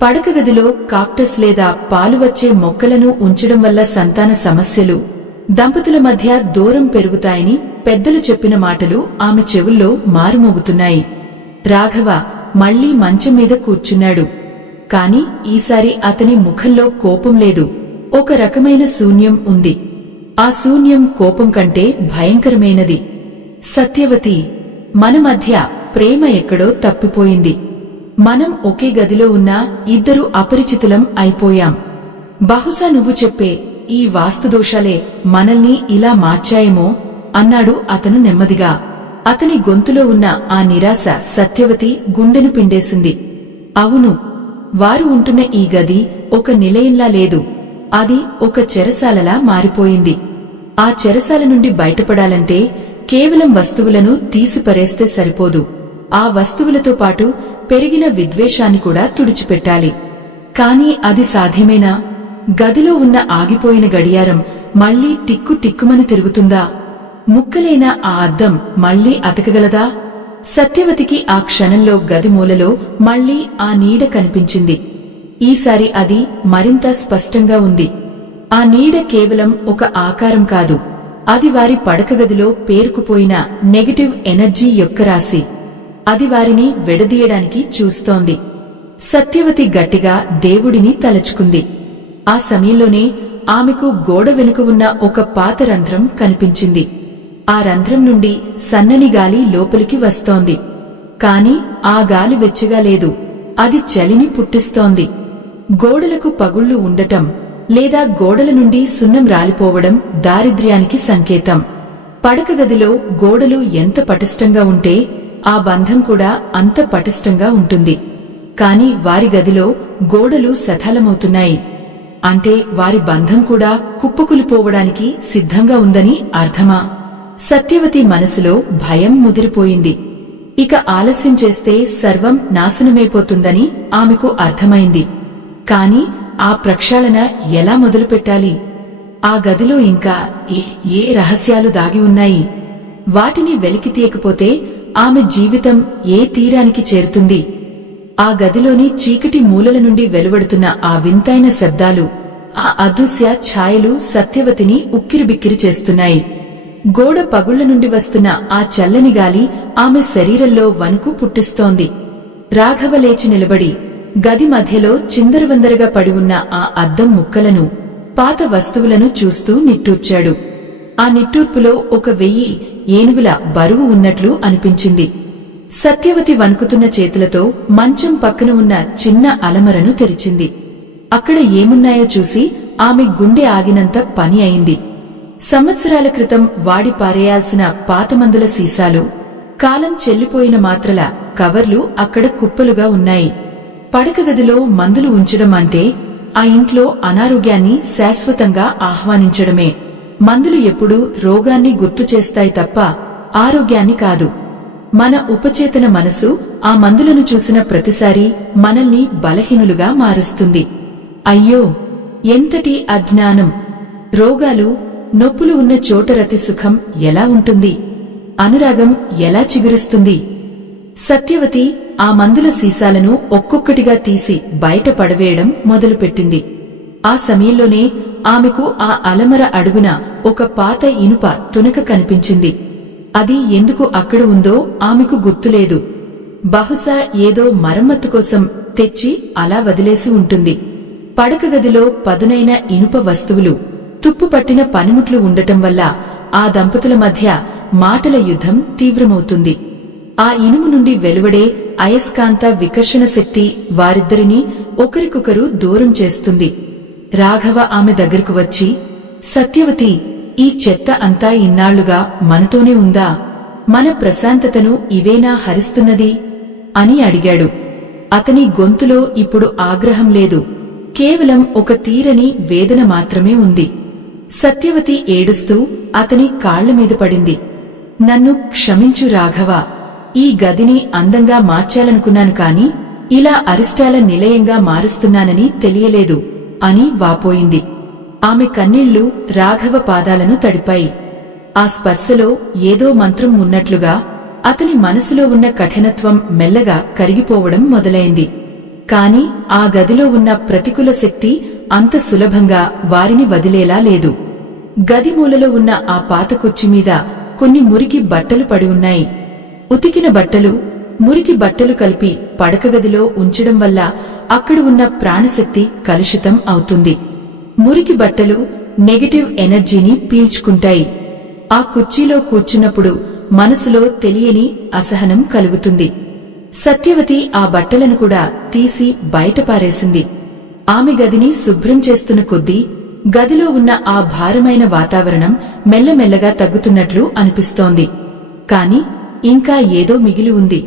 పడకగదిలో కాక్టస్ లేదా పాలు వచ్చే మొక్కలను ఉంచడం వల్ల సంతాన సమస్యలు, దంపతుల మధ్య దూరం పెరుగుతాయని పెద్దలు చెప్పిన మాటలు ఆమె చెవుల్లో మారుమోగుతున్నాయి. రాఘవ మళ్లీ మంచం మీద కూర్చున్నాడు. కాని ఈసారి అతని ముఖంలో కోపం లేదు, ఒక రకమైన శూన్యం ఉంది. ఆ శూన్యం కోపం కంటే భయంకరమైనది. సత్యవతి, మన మధ్య ప్రేమ ఎక్కడో తప్పిపోయింది. మనం ఒకే గదిలో ఉన్నా ఇద్దరు అపరిచితులం అయిపోయాం. బహుశా నువ్వు చెప్పే ఈ వాస్తుదోషాలే మనల్ని ఇలా మార్చాయేమో అన్నాడు అతను నెమ్మదిగా. అతని గొంతులో ఉన్న ఆ నిరాశ సత్యవతి గుండెను పిండేసింది. అవును, వారు ఉంటున్న ఈ గది ఒక నిలయంలా లేదు, అది ఒక చెరసాలలా మారిపోయింది. ఆ చెరసాల నుండి బయటపడాలంటే కేవలం వస్తువులను తీసిపరేస్తే సరిపోదు, ఆ వస్తువులతో పాటు పెరిగిన విద్వేషాన్ని కూడా తుడిచిపెట్టాలి. కాని అది సాధ్యమేనా? గదిలో ఉన్న ఆగిపోయిన గడియారం మళ్లీ టిక్కు టిక్కుమని తిరుగుతుందా? ముక్కలైన ఆ అద్దం మళ్లీ అతకగలదా? సత్యవతికి ఆ క్షణంలో గది మూలలో మళ్లీ ఆ నీడ కనిపించింది. ఈసారి అది మరింత స్పష్టంగా ఉంది. ఆ నీడ కేవలం ఒక ఆకారం కాదు, అది వారి పడకగదిలో పేరుకుపోయిన నెగటివ్ ఎనర్జీ యొక్క రాశి. అది వారిని విడదీయడానికి చూస్తోంది. సత్యవతి గట్టిగా దేవుడిని తలచుకుంది. ఆ సమయంలోనే ఆమెకు గోడ వెనుక ఉన్న ఒక పాత రంధ్రం కనిపించింది. ఆ రంధ్రం నుండి సన్నని గాలి లోపలికి వస్తోంది. కాని ఆ గాలి వెచ్చగా లేదు, అది చలిని పుట్టిస్తోంది. గోడలకు పగుళ్లు ఉండటం లేదా గోడల నుండి సున్నం రాలిపోవడం దారిద్ర్యానికి సంకేతం. పడకగదిలో గోడలు ఎంత పటిష్టంగా ఉంటే ఆ బంధం కూడా అంత పటిష్టంగా ఉంటుంది. కాని వారి గదిలో గోడలు శిథిలమవుతున్నాయి అంటే వారి బంధం కూడా కుప్పకూలిపోవడానికి సిద్ధంగా ఉందని అర్థమా? సత్యవతి మనసులో భయం ముదిరిపోయింది. ఇక ఆలస్యం చేస్తే సర్వం నాశనమైపోతుందని ఆమెకు అర్థమైంది. కాని ఆ ప్రక్షాళన ఎలా మొదలుపెట్టాలి? ఆ గదిలో ఇంకా ఏ రహస్యాలు దాగి ఉన్నాయి? వాటిని వెలికితీయకపోతే ఆమె జీవితం ఏ తీరానికి చేరుతుంది? ఆ గదిలోని చీకటి మూలల నుండి వెలువడుతున్న ఆ వింతైన శబ్దాలు, ఆ అదృశ్య ఛాయలు సత్యవతిని ఉక్కిరిబిక్కిరి చేస్తున్నాయి. గోడ పగుళ్ల నుండి వస్తున్న ఆ చల్లని గాలి ఆమె శరీరంలో వణుకు పుట్టిస్తోంది. రాఘవ లేచి నిలబడి గది మధ్యలో చిందరవందరగా పడి ఉన్న ఆ అద్దం ముక్కలను, పాత వస్తువులను చూస్తూ నిట్టూర్చాడు. ఆ నిట్టూర్పులో 1000 ఏనుగుల బరువు ఉన్నట్లు అనిపించింది. సత్యవతి వణుకుతున్న చేతులతో మంచం పక్కన ఉన్న చిన్న అలమరను తెరిచింది. అక్కడ ఏమున్నాయో చూసి ఆమె గుండె ఆగినంత పని అయింది. సంవత్సరాల క్రితం వాడి పారేయాల్సిన పాతమందుల సీసాలు, కాలం చెల్లిపోయిన మాత్రల కవర్లు అక్కడ కుప్పలుగా ఉన్నాయి. పడకగదిలో మందులు ఉంచడం అంటే ఆ ఇంట్లో అనారోగ్యాన్ని శాశ్వతంగా ఆహ్వానించడమే. మందులు ఎప్పుడూ రోగాన్ని గుర్తు చేస్తాయి తప్ప ఆరోగ్యాన్ని కాదు. మన ఉపచేతన మనసు ఆ మందులను చూసిన ప్రతిసారి మనల్ని బలహీనులుగా మారుస్తుంది. అయ్యో, ఎంతటి అజ్ఞానం! రోగాలు, నొప్పులు ఉన్న చోట రతి సుఖం ఎలా ఉంటుంది? అనురాగం ఎలా చిగురిస్తుంది? సత్యవతి ఆ మందుల సీసాలను ఒక్కొక్కటిగా తీసి బయట పడవేయడం మొదలుపెట్టింది. ఆ సమయంలోనే ఆమెకు ఆ అలమర అడుగున ఒక పాత ఇనుప తునక కనిపించింది. అది ఎందుకు అక్కడ ఉందో ఆమెకు గుర్తులేదు. బహుశా ఏదో మరమ్మత్తు కోసం తెచ్చి అలా వదిలేసి ఉంటుంది. పడకగదిలో పదునైన ఇనుప వస్తువులు, తుప్పుపట్టిన పనిముట్లు ఉండటం వల్ల ఆ దంపతుల మధ్య మాటల యుద్ధం తీవ్రమవుతుంది. ఆ ఇనుము నుండి వెలువడే అయస్కాంత వికర్షణ శక్తి వారిద్దరినీ ఒకరికొకరు దూరం చేస్తుంది. రాఘవ ఆమె దగ్గరకు వచ్చి, సత్యవతి, ఈ చెత్త అంతా ఇన్నాళ్లుగా మనతోనే ఉందా? మన ప్రశాంతతను ఇవేనా హరిస్తున్నది అని అడిగాడు. అతని గొంతులో ఇప్పుడు ఆగ్రహం లేదు, కేవలం ఒక తీరని వేదన మాత్రమే ఉంది. సత్యవతి ఏడుస్తూ అతని కాళ్లమీద పడింది. నన్ను క్షమించు రాఘవ, ఈ గదిని అందంగా మార్చాలనుకున్నాను కాని ఇలా అరిష్టాల నిలయంగా మారుస్తున్నానని తెలియలేదు అని వాపోయింది. ఆమె కన్నీళ్లు రాఘవ పాదాలను తడిపాయి. ఆ స్పర్శలో ఏదో మంత్రం ఉన్నట్లుగా అతని మనసులో ఉన్న కఠినత్వం మెల్లగా కరిగిపోవడం మొదలైంది. కాని ఆ గదిలో ఉన్న ప్రతికూల శక్తి అంత సులభంగా వారిని వదిలేలా లేదు. గది మూలలో ఉన్న ఆ పాత కుర్చీమీద కొన్ని మురికి బట్టలు పడి ఉన్నాయి. ఉతికిన బట్టలు, మురికి బట్టలు కలిపి పడకగదిలో ఉంచడం వల్ల అక్కడ ఉన్న ప్రాణశక్తి కలుషితం అవుతుంది. మురికి బట్టలు నెగటివ్ ఎనర్జీని పీల్చుకుంటాయి. ఆ కుర్చీలో కూర్చున్నప్పుడు మనసులో తెలియని అసహనం కలుగుతుంది. సత్యవతి ఆ బట్టలను కూడా తీసి బయటపారేసింది. ఆమె గదిని శుభ్రం చేస్తున్న కొద్దీ గదిలో ఉన్న ఆ భారమైన వాతావరణం మెల్లమెల్లగా తగ్గుతున్నట్లు అనిపిస్తోంది. కాని ఇంకా ఏదో మిగిలి ఉంది.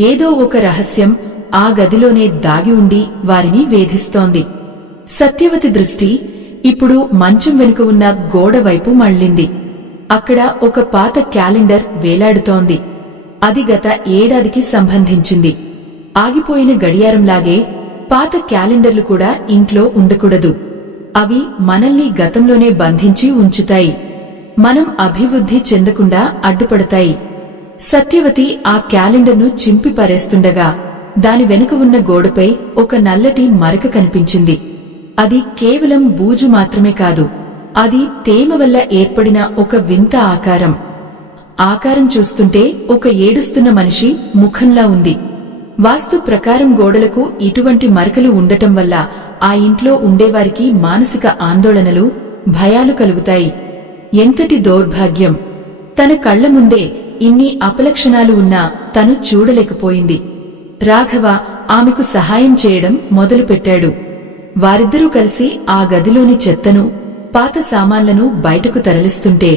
ఏదో ఒక రహస్యం ఆ గదిలోనే దాగి ఉండి వారిని వేధిస్తోంది. సత్యవతి దృష్టి ఇప్పుడు మంచం వెనుక ఉన్న గోడ వైపు మళ్ళింది. అక్కడ ఒక పాత క్యాలెండర్ వేలాడుతోంది. అది గత ఏడాదికి సంబంధించింది. ఆగిపోయిన గడియారంలాగే పాత క్యాలెండర్లు కూడా ఇంట్లో ఉండకూడదు. అవి మనల్ని గతంలోనే బంధించి ఉంచుతాయి. మనం అభివృద్ధి చెందకుండా అడ్డుపడతాయి. సత్యవతి ఆ క్యాలెండర్ను చింపి పారేస్తుండగా దాని వెనుక ఉన్న గోడపై ఒక నల్లటి మరక కనిపించింది. అది కేవలం బూజు మాత్రమే కాదు, అది తేమ వల్ల ఏర్పడిన ఒక వింత ఆకారం. ఆకారం చూస్తుంటే ఒక ఏడుస్తున్న మనిషి ముఖంలా ఉంది. వాస్తు ప్రకారం గోడలకు ఇటువంటి మరకలు ఉండటం వల్ల ఆ ఇంట్లో ఉండేవారికి మానసిక ఆందోళనలు, భయాలు కలుగుతాయి. ఎంతటి దౌర్భాగ్యం! తన కళ్ల ముందే ఇన్ని అపలక్షణాలు ఉన్నా తను చూడలేకపోయింది. రాఘవ ఆమెకు సహాయం చేయడం మొదలుపెట్టాడు. వారిద్దరూ కలిసి ఆ గదిలోని చెత్తను, పాత సామాన్లను బయటకు తరలిస్తుంటే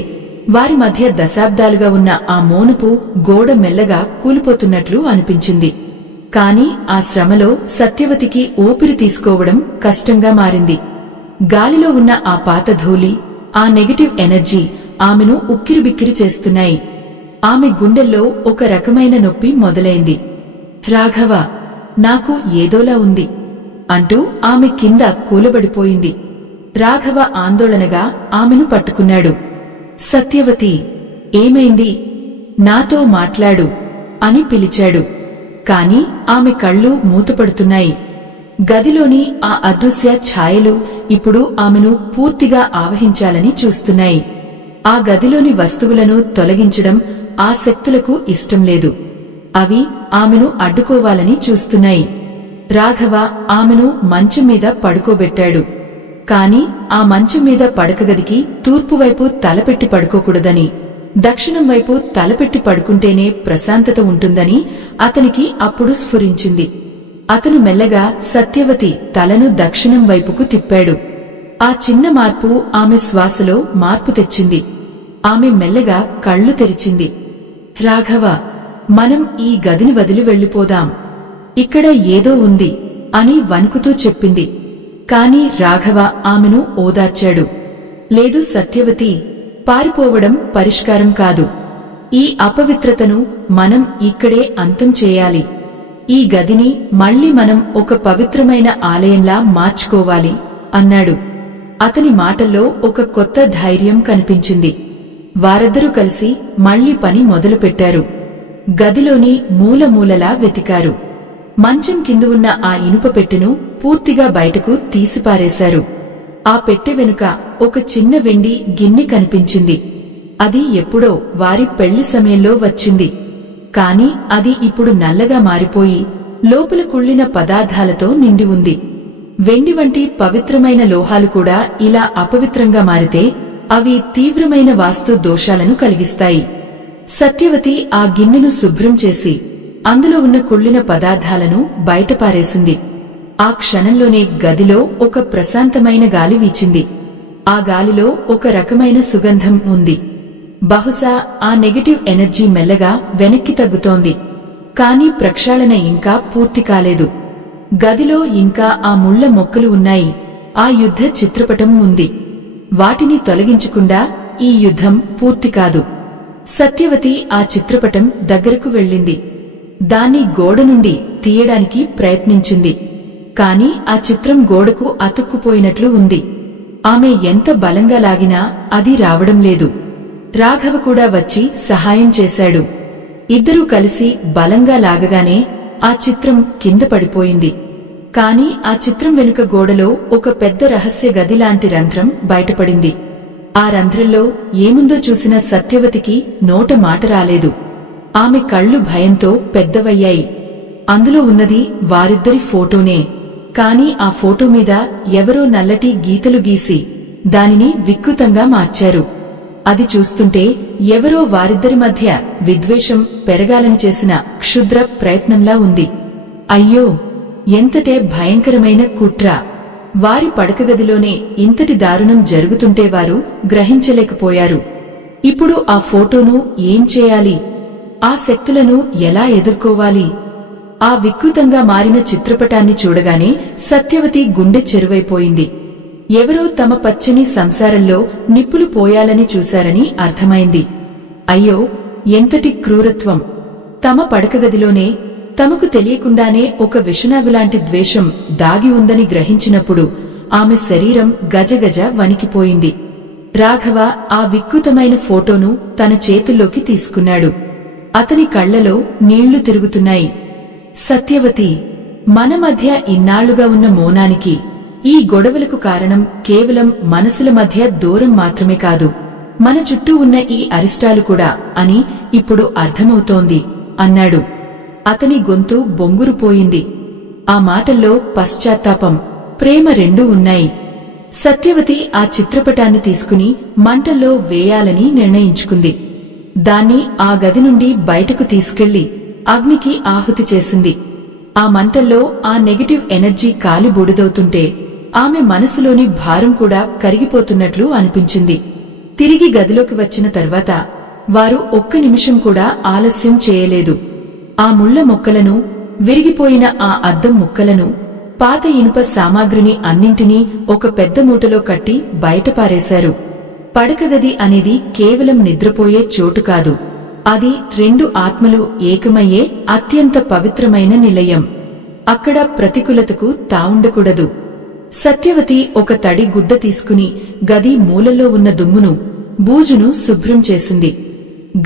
వారి మధ్య దశాబ్దాలుగా ఉన్న ఆ మోనుపు గోడ మెల్లగా కూలిపోతున్నట్లు అనిపించింది. కాని ఆ శ్రమలో సత్యవతికి ఊపిరి తీసుకోవడం కష్టంగా మారింది. గాలిలో ఉన్న ఆ పాత ధూళి, ఆ నెగటివ్ ఎనర్జీ ఆమెను ఉక్కిరిబిక్కిరి చేస్తున్నాయి. ఆమె గుండెల్లో ఒక రకమైన నొప్పి మొదలైంది. రాఘవ, నాకు ఏదోలా ఉంది అంటూ ఆమె కింద కూలబడిపోయింది. రాఘవ ఆందోళనగా ఆమెను పట్టుకున్నాడు. సత్యవతి, ఏమైంది? నాతో మాట్లాడు అని పిలిచాడు. కాని ఆమె కళ్ళు మూతపడుతున్నాయి. గదిలోని ఆ అదృశ్య ఛాయలు ఇప్పుడు ఆమెను పూర్తిగా ఆవహించాలని చూస్తున్నాయి. ఆ గదిలోని వస్తువులను తొలగించడం ఆ శక్తులకు ఇష్టం లేదు. అవి ఆమెను అడ్డుకోవాలని చూస్తున్నాయి. రాఘవ ఆమెను మంచం మీద పడుకోబెట్టాడు. కాని ఆ మంచం మీద పడకగదికి తూర్పువైపు తలపెట్టి పడుకోకూడదని, దక్షిణం వైపు తలపెట్టి పడుకుంటేనే ప్రశాంతత ఉంటుందని అతనికి అప్పుడు స్ఫురించింది. అతను మెల్లగా సత్యవతి తలను దక్షిణం వైపుకు తిప్పాడు. ఆ చిన్న మార్పు ఆమె శ్వాసలో మార్పు తెచ్చింది. ఆమె మెల్లగా కళ్ళు తెరిచింది. రాఘవ, మనం ఈ గదిని వదిలి వెళ్ళిపోదాం. ఇక్కడ ఏదో ఉంది అని వణుకుతూ చెప్పింది. కాని రాఘవ ఆమెను ఓదార్చాడు. లేదు సత్యవతి, పారిపోవడం పరిష్కారం కాదు. ఈ అపవిత్రతను మనం ఇక్కడే అంతం చేయాలి. ఈ గదిని మళ్లీ మనం ఒక పవిత్రమైన ఆలయంలా మార్చుకోవాలి అన్నాడు. అతని మాటల్లో ఒక కొత్త ధైర్యం కనిపించింది. వారిద్దరూ కలిసి మళ్లీ పని మొదలుపెట్టారు. గదిలోని మూలమూలలా వెతికారు. మంచం కింద ఉన్న ఆ ఇనుప పెట్టెను పూర్తిగా బయటకు తీసిపారేశారు. ఆ పెట్టె వెనుక ఒక చిన్న వెండి గిన్నె కనిపించింది. అది ఎప్పుడో వారి పెళ్లి సమయంలో వచ్చింది. కాని అది ఇప్పుడు నల్లగా మారిపోయి లోపల కుళ్ళిన పదార్థాలతో నిండి ఉంది. వెండి వంటి పవిత్రమైన లోహాలు కూడా ఇలా అపవిత్రంగా మారితే అవి తీవ్రమైన వాస్తు దోషాలను కలిగిస్తాయి. సత్యవతి ఆ గిన్నెను శుభ్రం చేసి అందులో ఉన్న కుళ్ళిన పదార్థాలను బయటపారేసింది. ఆ క్షణంలోనే గదిలో ఒక ప్రశాంతమైన గాలి వీచింది. ఆ గాలిలో ఒక రకమైన సుగంధం ఉంది. బహుశా ఆ నెగటివ్ ఎనర్జీ మెల్లగా వెనక్కి తగ్గుతోంది. కాని ప్రక్షాళన ఇంకా పూర్తి కాలేదు. గదిలో ఇంకా ఆ ముళ్ల మొక్కలు ఉన్నాయి. ఆ యుద్ధ చిత్రపటం ఉంది. వాటిని తొలగించకుండా ఈ యుద్ధం పూర్తి కాదు. సత్యవతి ఆ చిత్రపటం దగ్గరకు వెళ్ళింది. దాన్ని గోడ నుండి తీయడానికి ప్రయత్నించింది. కాని ఆ చిత్రం గోడకు అతుక్కుపోయినట్లు ఉంది. ఆమె ఎంత బలంగా లాగినా అది రావడం లేదు. రాఘవ కూడా వచ్చి సహాయం చేశాడు. ఇద్దరూ కలిసి బలంగా లాగగానే ఆ చిత్రం కింద పడిపోయింది. కాని ఆ చిత్రం వెనుక గోడలో ఒక పెద్ద రహస్య గదిలాంటి రంధ్రం బయటపడింది. ఆ రంధ్రంలో ఏముందో చూసిన సత్యవతికి నోట మాట రాలేదు. ఆమె కళ్ళు భయంతో పెద్దవయ్యాయి. అందులో ఉన్నది వారిద్దరి ఫోటోనే. కాని ఆ ఫోటో మీద ఎవరో నల్లటి గీతలు గీసి దానిని వికృతంగా మార్చారు. అది చూస్తుంటే ఎవరో వారిద్దరి మధ్య విద్వేషం పెరగాలని చేసిన క్షుద్ర ప్రయత్నంలా ఉంది. అయ్యో, ఎంతటే భయంకరమైన కుట్ర! వారి పడకగదిలోనే ఇంతటి దారుణం జరుగుతుంటే వారు గ్రహించలేకపోయారు. ఇప్పుడు ఆ ఫోటోను ఏం చేయాలి? ఆ శక్తులను ఎలా ఎదుర్కోవాలి? ఆ వికృతంగా మారిన చిత్రపటాన్ని చూడగానే సత్యవతి గుండె చెరువైపోయింది. ఎవరో తమ పచ్చని సంసారంలో నిప్పులు పోయాలని చూశారని అర్థమైంది. అయ్యో, ఎంతటి క్రూరత్వం! తమ పడకగదిలోనే తమకు తెలియకుండానే ఒక విషనాగులాంటి ద్వేషం దాగి ఉందని గ్రహించినప్పుడు ఆమె శరీరం గజగజ వణికిపోయింది. రాఘవ ఆ వికృతమైన ఫోటోను తన చేతుల్లోకి తీసుకున్నాడు. అతని కళ్లలో నీళ్లు తిరుగుతున్నాయి. సత్యవతి, మన మధ్య ఇన్నాళ్లుగా ఉన్న మౌనానికి, ఈ గొడవలకు కారణం కేవలం మనసుల మధ్య దూరం మాత్రమే కాదు, మన చుట్టూ ఉన్న ఈ అరిష్టాలు కూడా అని ఇప్పుడు అర్థమవుతోంది అన్నాడు. అతని గొంతు బొంగురుపోయింది. ఆ మాటల్లో పశ్చాత్తాపం, ప్రేమ రెండూ ఉన్నాయి. సత్యవతి ఆ చిత్రపటాన్ని తీసుకుని మంటల్లో వేయాలని నిర్ణయించుకుంది. దాన్ని ఆ గది నుండి బయటకు తీసుకెళ్లి అగ్నికి ఆహుతి చేసింది. ఆ మంటల్లో ఆ నెగటివ్ ఎనర్జీ కాలి బూడిదవుతుంటే ఆమె మనసులోని భారం కూడా కరిగిపోతున్నట్లు అనిపించింది. తిరిగి గదిలోకి వచ్చిన తర్వాత వారు ఒక్క నిమిషం కూడా ఆలస్యం చేయలేదు. ఆ ముళ్ల మొక్కలను, విరిగిపోయిన ఆ అద్దం ముక్కలను, పాత ఇనుప సామాగ్రిని అన్నింటినీ ఒక పెద్ద మూటలో కట్టి బయటపారేశారు. పడకగది అనేది కేవలం నిద్రపోయే చోటు కాదు. అది రెండు ఆత్మలు ఏకమయ్యే అత్యంత పవిత్రమైన నిలయం. అక్కడ ప్రతికూలతకు తావుండకూడదు. సత్యవతి ఒక తడి గుడ్డ తీసుకుని గది మూలల్లో ఉన్న దుమ్మును, బూజును శుభ్రం చేసింది.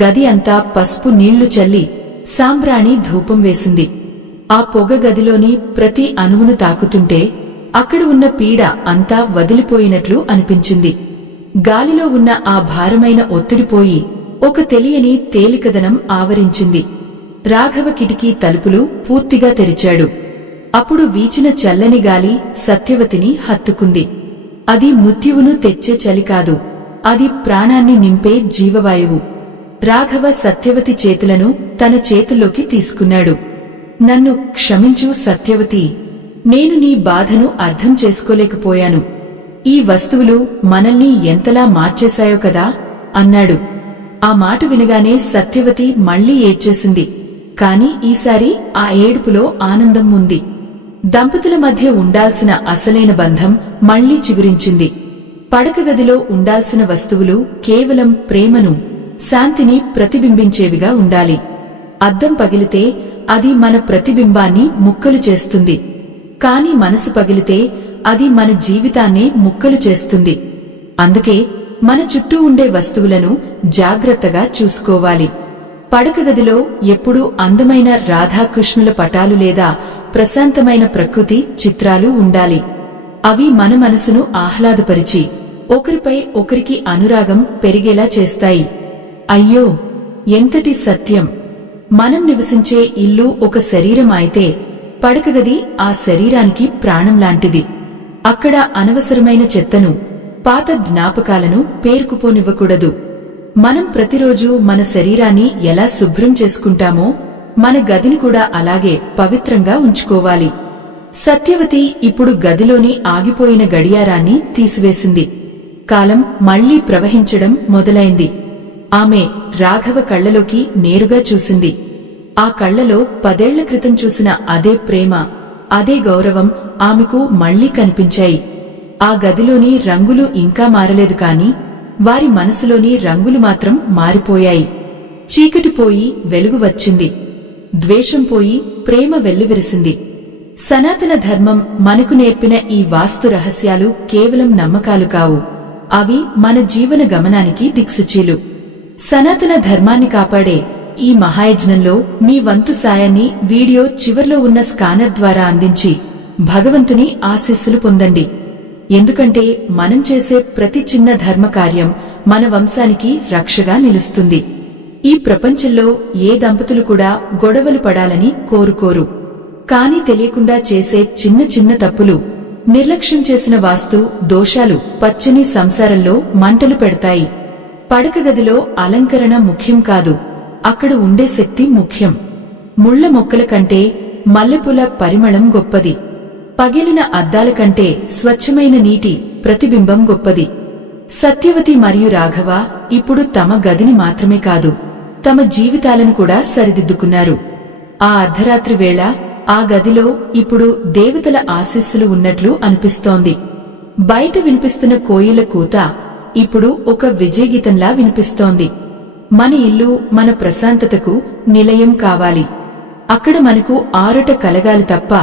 గది అంతా పసుపు నీళ్లు చల్లి సాంబ్రాణి ధూపం వేసింది. ఆ పొగ గదిలోని ప్రతి అణువును తాకుతుంటే అక్కడ ఉన్న పీడ అంతా వదిలిపోయినట్లు అనిపించింది. గాలిలో ఉన్న ఆ భారమైన ఒత్తిడిపోయి ఒక తెలియని తేలికదనం ఆవరించింది. రాఘవ కిటికీ తలుపులు పూర్తిగా తెరిచాడు. అప్పుడు వీచిన చల్లని గాలి సత్యవతిని హత్తుకుంది. అది మృత్యువును తెచ్చే చలి కాదు, అది ప్రాణాన్ని నింపే జీవవాయువు. రాఘవ సత్యవతి చేతులను తన చేతుల్లోకి తీసుకున్నాడు. నన్ను క్షమించు సత్యవతి, నేను నీ బాధను అర్థం చేసుకోలేకపోయాను. ఈ వస్తువులు మనల్ని ఎంతలా మార్చేశాయో కదా అన్నాడు. ఆ మాట వినగానే సత్యవతి మళ్లీ ఏడ్చేసింది. కాని ఈసారి ఆ ఏడుపులో ఆనందం ఉంది. దంపతుల మధ్య ఉండాల్సిన అసలైన బంధం మళ్లీ చిగురించింది. పడకగదిలో ఉండాల్సిన వస్తువులు కేవలం ప్రేమను, శాంతిని ప్రతిబింబించేవిగా ఉండాలి. అద్దం పగిలితే అది మన ప్రతిబింబాన్ని ముక్కలు చేస్తుంది. కాని మనసు పగిలితే అది మన జీవితాన్నే ముక్కలు చేస్తుంది. అందుకే మన చుట్టూ ఉండే వస్తువులను జాగ్రత్తగా చూసుకోవాలి. పడకగదిలో ఎప్పుడూ అందమైన రాధాకృష్ణుల పటాలు లేదా ప్రశాంతమైన ప్రకృతి చిత్రాలు ఉండాలి. అవి మన మనసును ఆహ్లాదపరిచి ఒకరిపై ఒకరికి అనురాగం పెరిగేలా చేస్తాయి. అయ్యో, ఎంతటి సత్యం! మనం నివసించే ఇల్లు ఒక శరీరం అయితే పడకగది ఆ శరీరానికి ప్రాణం లాంటిది. అక్కడ అనవసరమైన చెత్తను, పాత జ్ఞాపకాలను పేరుకుపోనివ్వకూడదు. మనం ప్రతిరోజు మన శరీరాన్ని ఎలా శుభ్రం చేసుకుంటామో మన గదిని కూడా అలాగే పవిత్రంగా ఉంచుకోవాలి. సత్యవతి ఇప్పుడు గదిలోని ఆగిపోయిన గడియారాన్ని తీసివేసింది. కాలం మళ్లీ ప్రవహించడం మొదలైంది. ఆమె రాఘవ కళ్లలోకి నేరుగా చూసింది. ఆ కళ్లలో 10 ఏళ్ల క్రితం చూసిన అదే ప్రేమ, అదే గౌరవం ఆమెకు మళ్లీ కనిపించాయి. ఆ గదిలోని రంగులు ఇంకా మారలేదు కాని వారి మనసులోని రంగులు మాత్రం మారిపోయాయి. చీకటి పోయి వెలుగు వచ్చింది. ద్వేషం పోయి ప్రేమ వెల్లివిరిసింది. సనాతన ధర్మం మనకు నేర్పిన ఈ వాస్తు రహస్యాలు కేవలం నమ్మకాలు కావు. అవి మన జీవన గమనానికి దిక్సూచీలు. సనాతన ధర్మాన్ని కాపాడే ఈ మహాయజ్ఞంలో మీ వంతు సాయాన్ని వీడియో చివర్లో ఉన్న స్కానర్ ద్వారా అందించి భగవంతుని ఆశీస్సులు పొందండి. ఎందుకంటే మనం చేసే ప్రతి చిన్న ధర్మకార్యం మన వంశానికి రక్షగా నిలుస్తుంది. ఈ ప్రపంచంలో ఏ దంపతులు కూడా గొడవలు పడాలని కోరుకోరు. కానీ తెలియకుండా చేసే చిన్న చిన్న తప్పులు, నిర్లక్ష్యం చేసిన వాస్తు దోషాలు పచ్చని సంసారంలో మంటలు పెడతాయి. పడక గదిలో అలంకరణ ముఖ్యం కాదు, అక్కడ ఉండే శక్తి ముఖ్యం. ముళ్ల మొక్కల కంటే మల్లెపూల పరిమళం గొప్పది. పగిలిన అద్దాల కంటే స్వచ్ఛమైన నీటి ప్రతిబింబం గొప్పది. సత్యవతి మరియు రాఘవ ఇప్పుడు తమ గదిని మాత్రమే కాదు, తమ జీవితాలను కూడా సరిదిద్దుకున్నారు. ఆ అర్ధరాత్రి వేళ ఆ గదిలో ఇప్పుడు దేవతల ఆశీస్సులు ఉన్నట్లు అనిపిస్తోంది. బయట వినిపిస్తున్న కోయిల కూత ఇప్పుడు ఒక విజయగీతంలా వినిపిస్తోంది. మన ఇల్లు మన ప్రశాంతతకు నిలయం కావాలి. అక్కడ మనకు ఆరుట కలగాలి తప్ప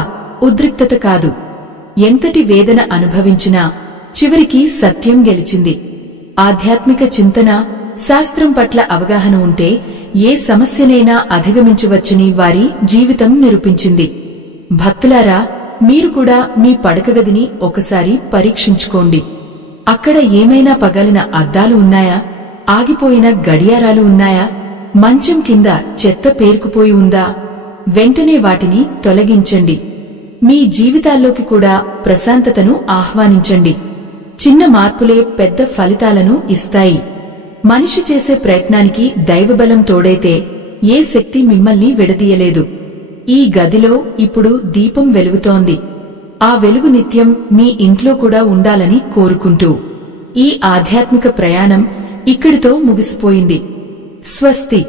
ఉద్రిక్తత కాదు. ఎంతటి వేదన అనుభవించినా చివరికి సత్యం గెలిచింది. ఆధ్యాత్మిక చింతన, శాస్త్రం పట్ల అవగాహన ఉంటే ఏ సమస్యనైనా అధిగమించవచ్చని వారి జీవితం నిరూపించింది. భక్తులారా, మీరు కూడా మీ పడకగదిని ఒకసారి పరీక్షించుకోండి. అక్కడ ఏమైనా పగలిన అద్దాలు ఉన్నాయా? ఆగిపోయిన గడియారాలు ఉన్నాయా? మంచం కింద చెత్త పేరుకుపోయి ఉందా? వెంటనే వాటిని తొలగించండి. మీ జీవితాల్లోకి కూడా ప్రశాంతతను ఆహ్వానించండి. చిన్న మార్పులే పెద్ద ఫలితాలను ఇస్తాయి. మనిషి చేసే ప్రయత్నానికి దైవబలం తోడైతే ఏ శక్తి మిమ్మల్ని విడదీయలేదు. ఈ గదిలో ఇప్పుడు దీపం వెలుగుతోంది. ఆ వెలుగు నిత్యం మీ ఇంట్లో కూడా ఉండాలని కోరుకుంటూ ఈ ఆధ్యాత్మిక ప్రయాణం ఇక్కడితో ముగిసిపోయింది. స్వస్తి.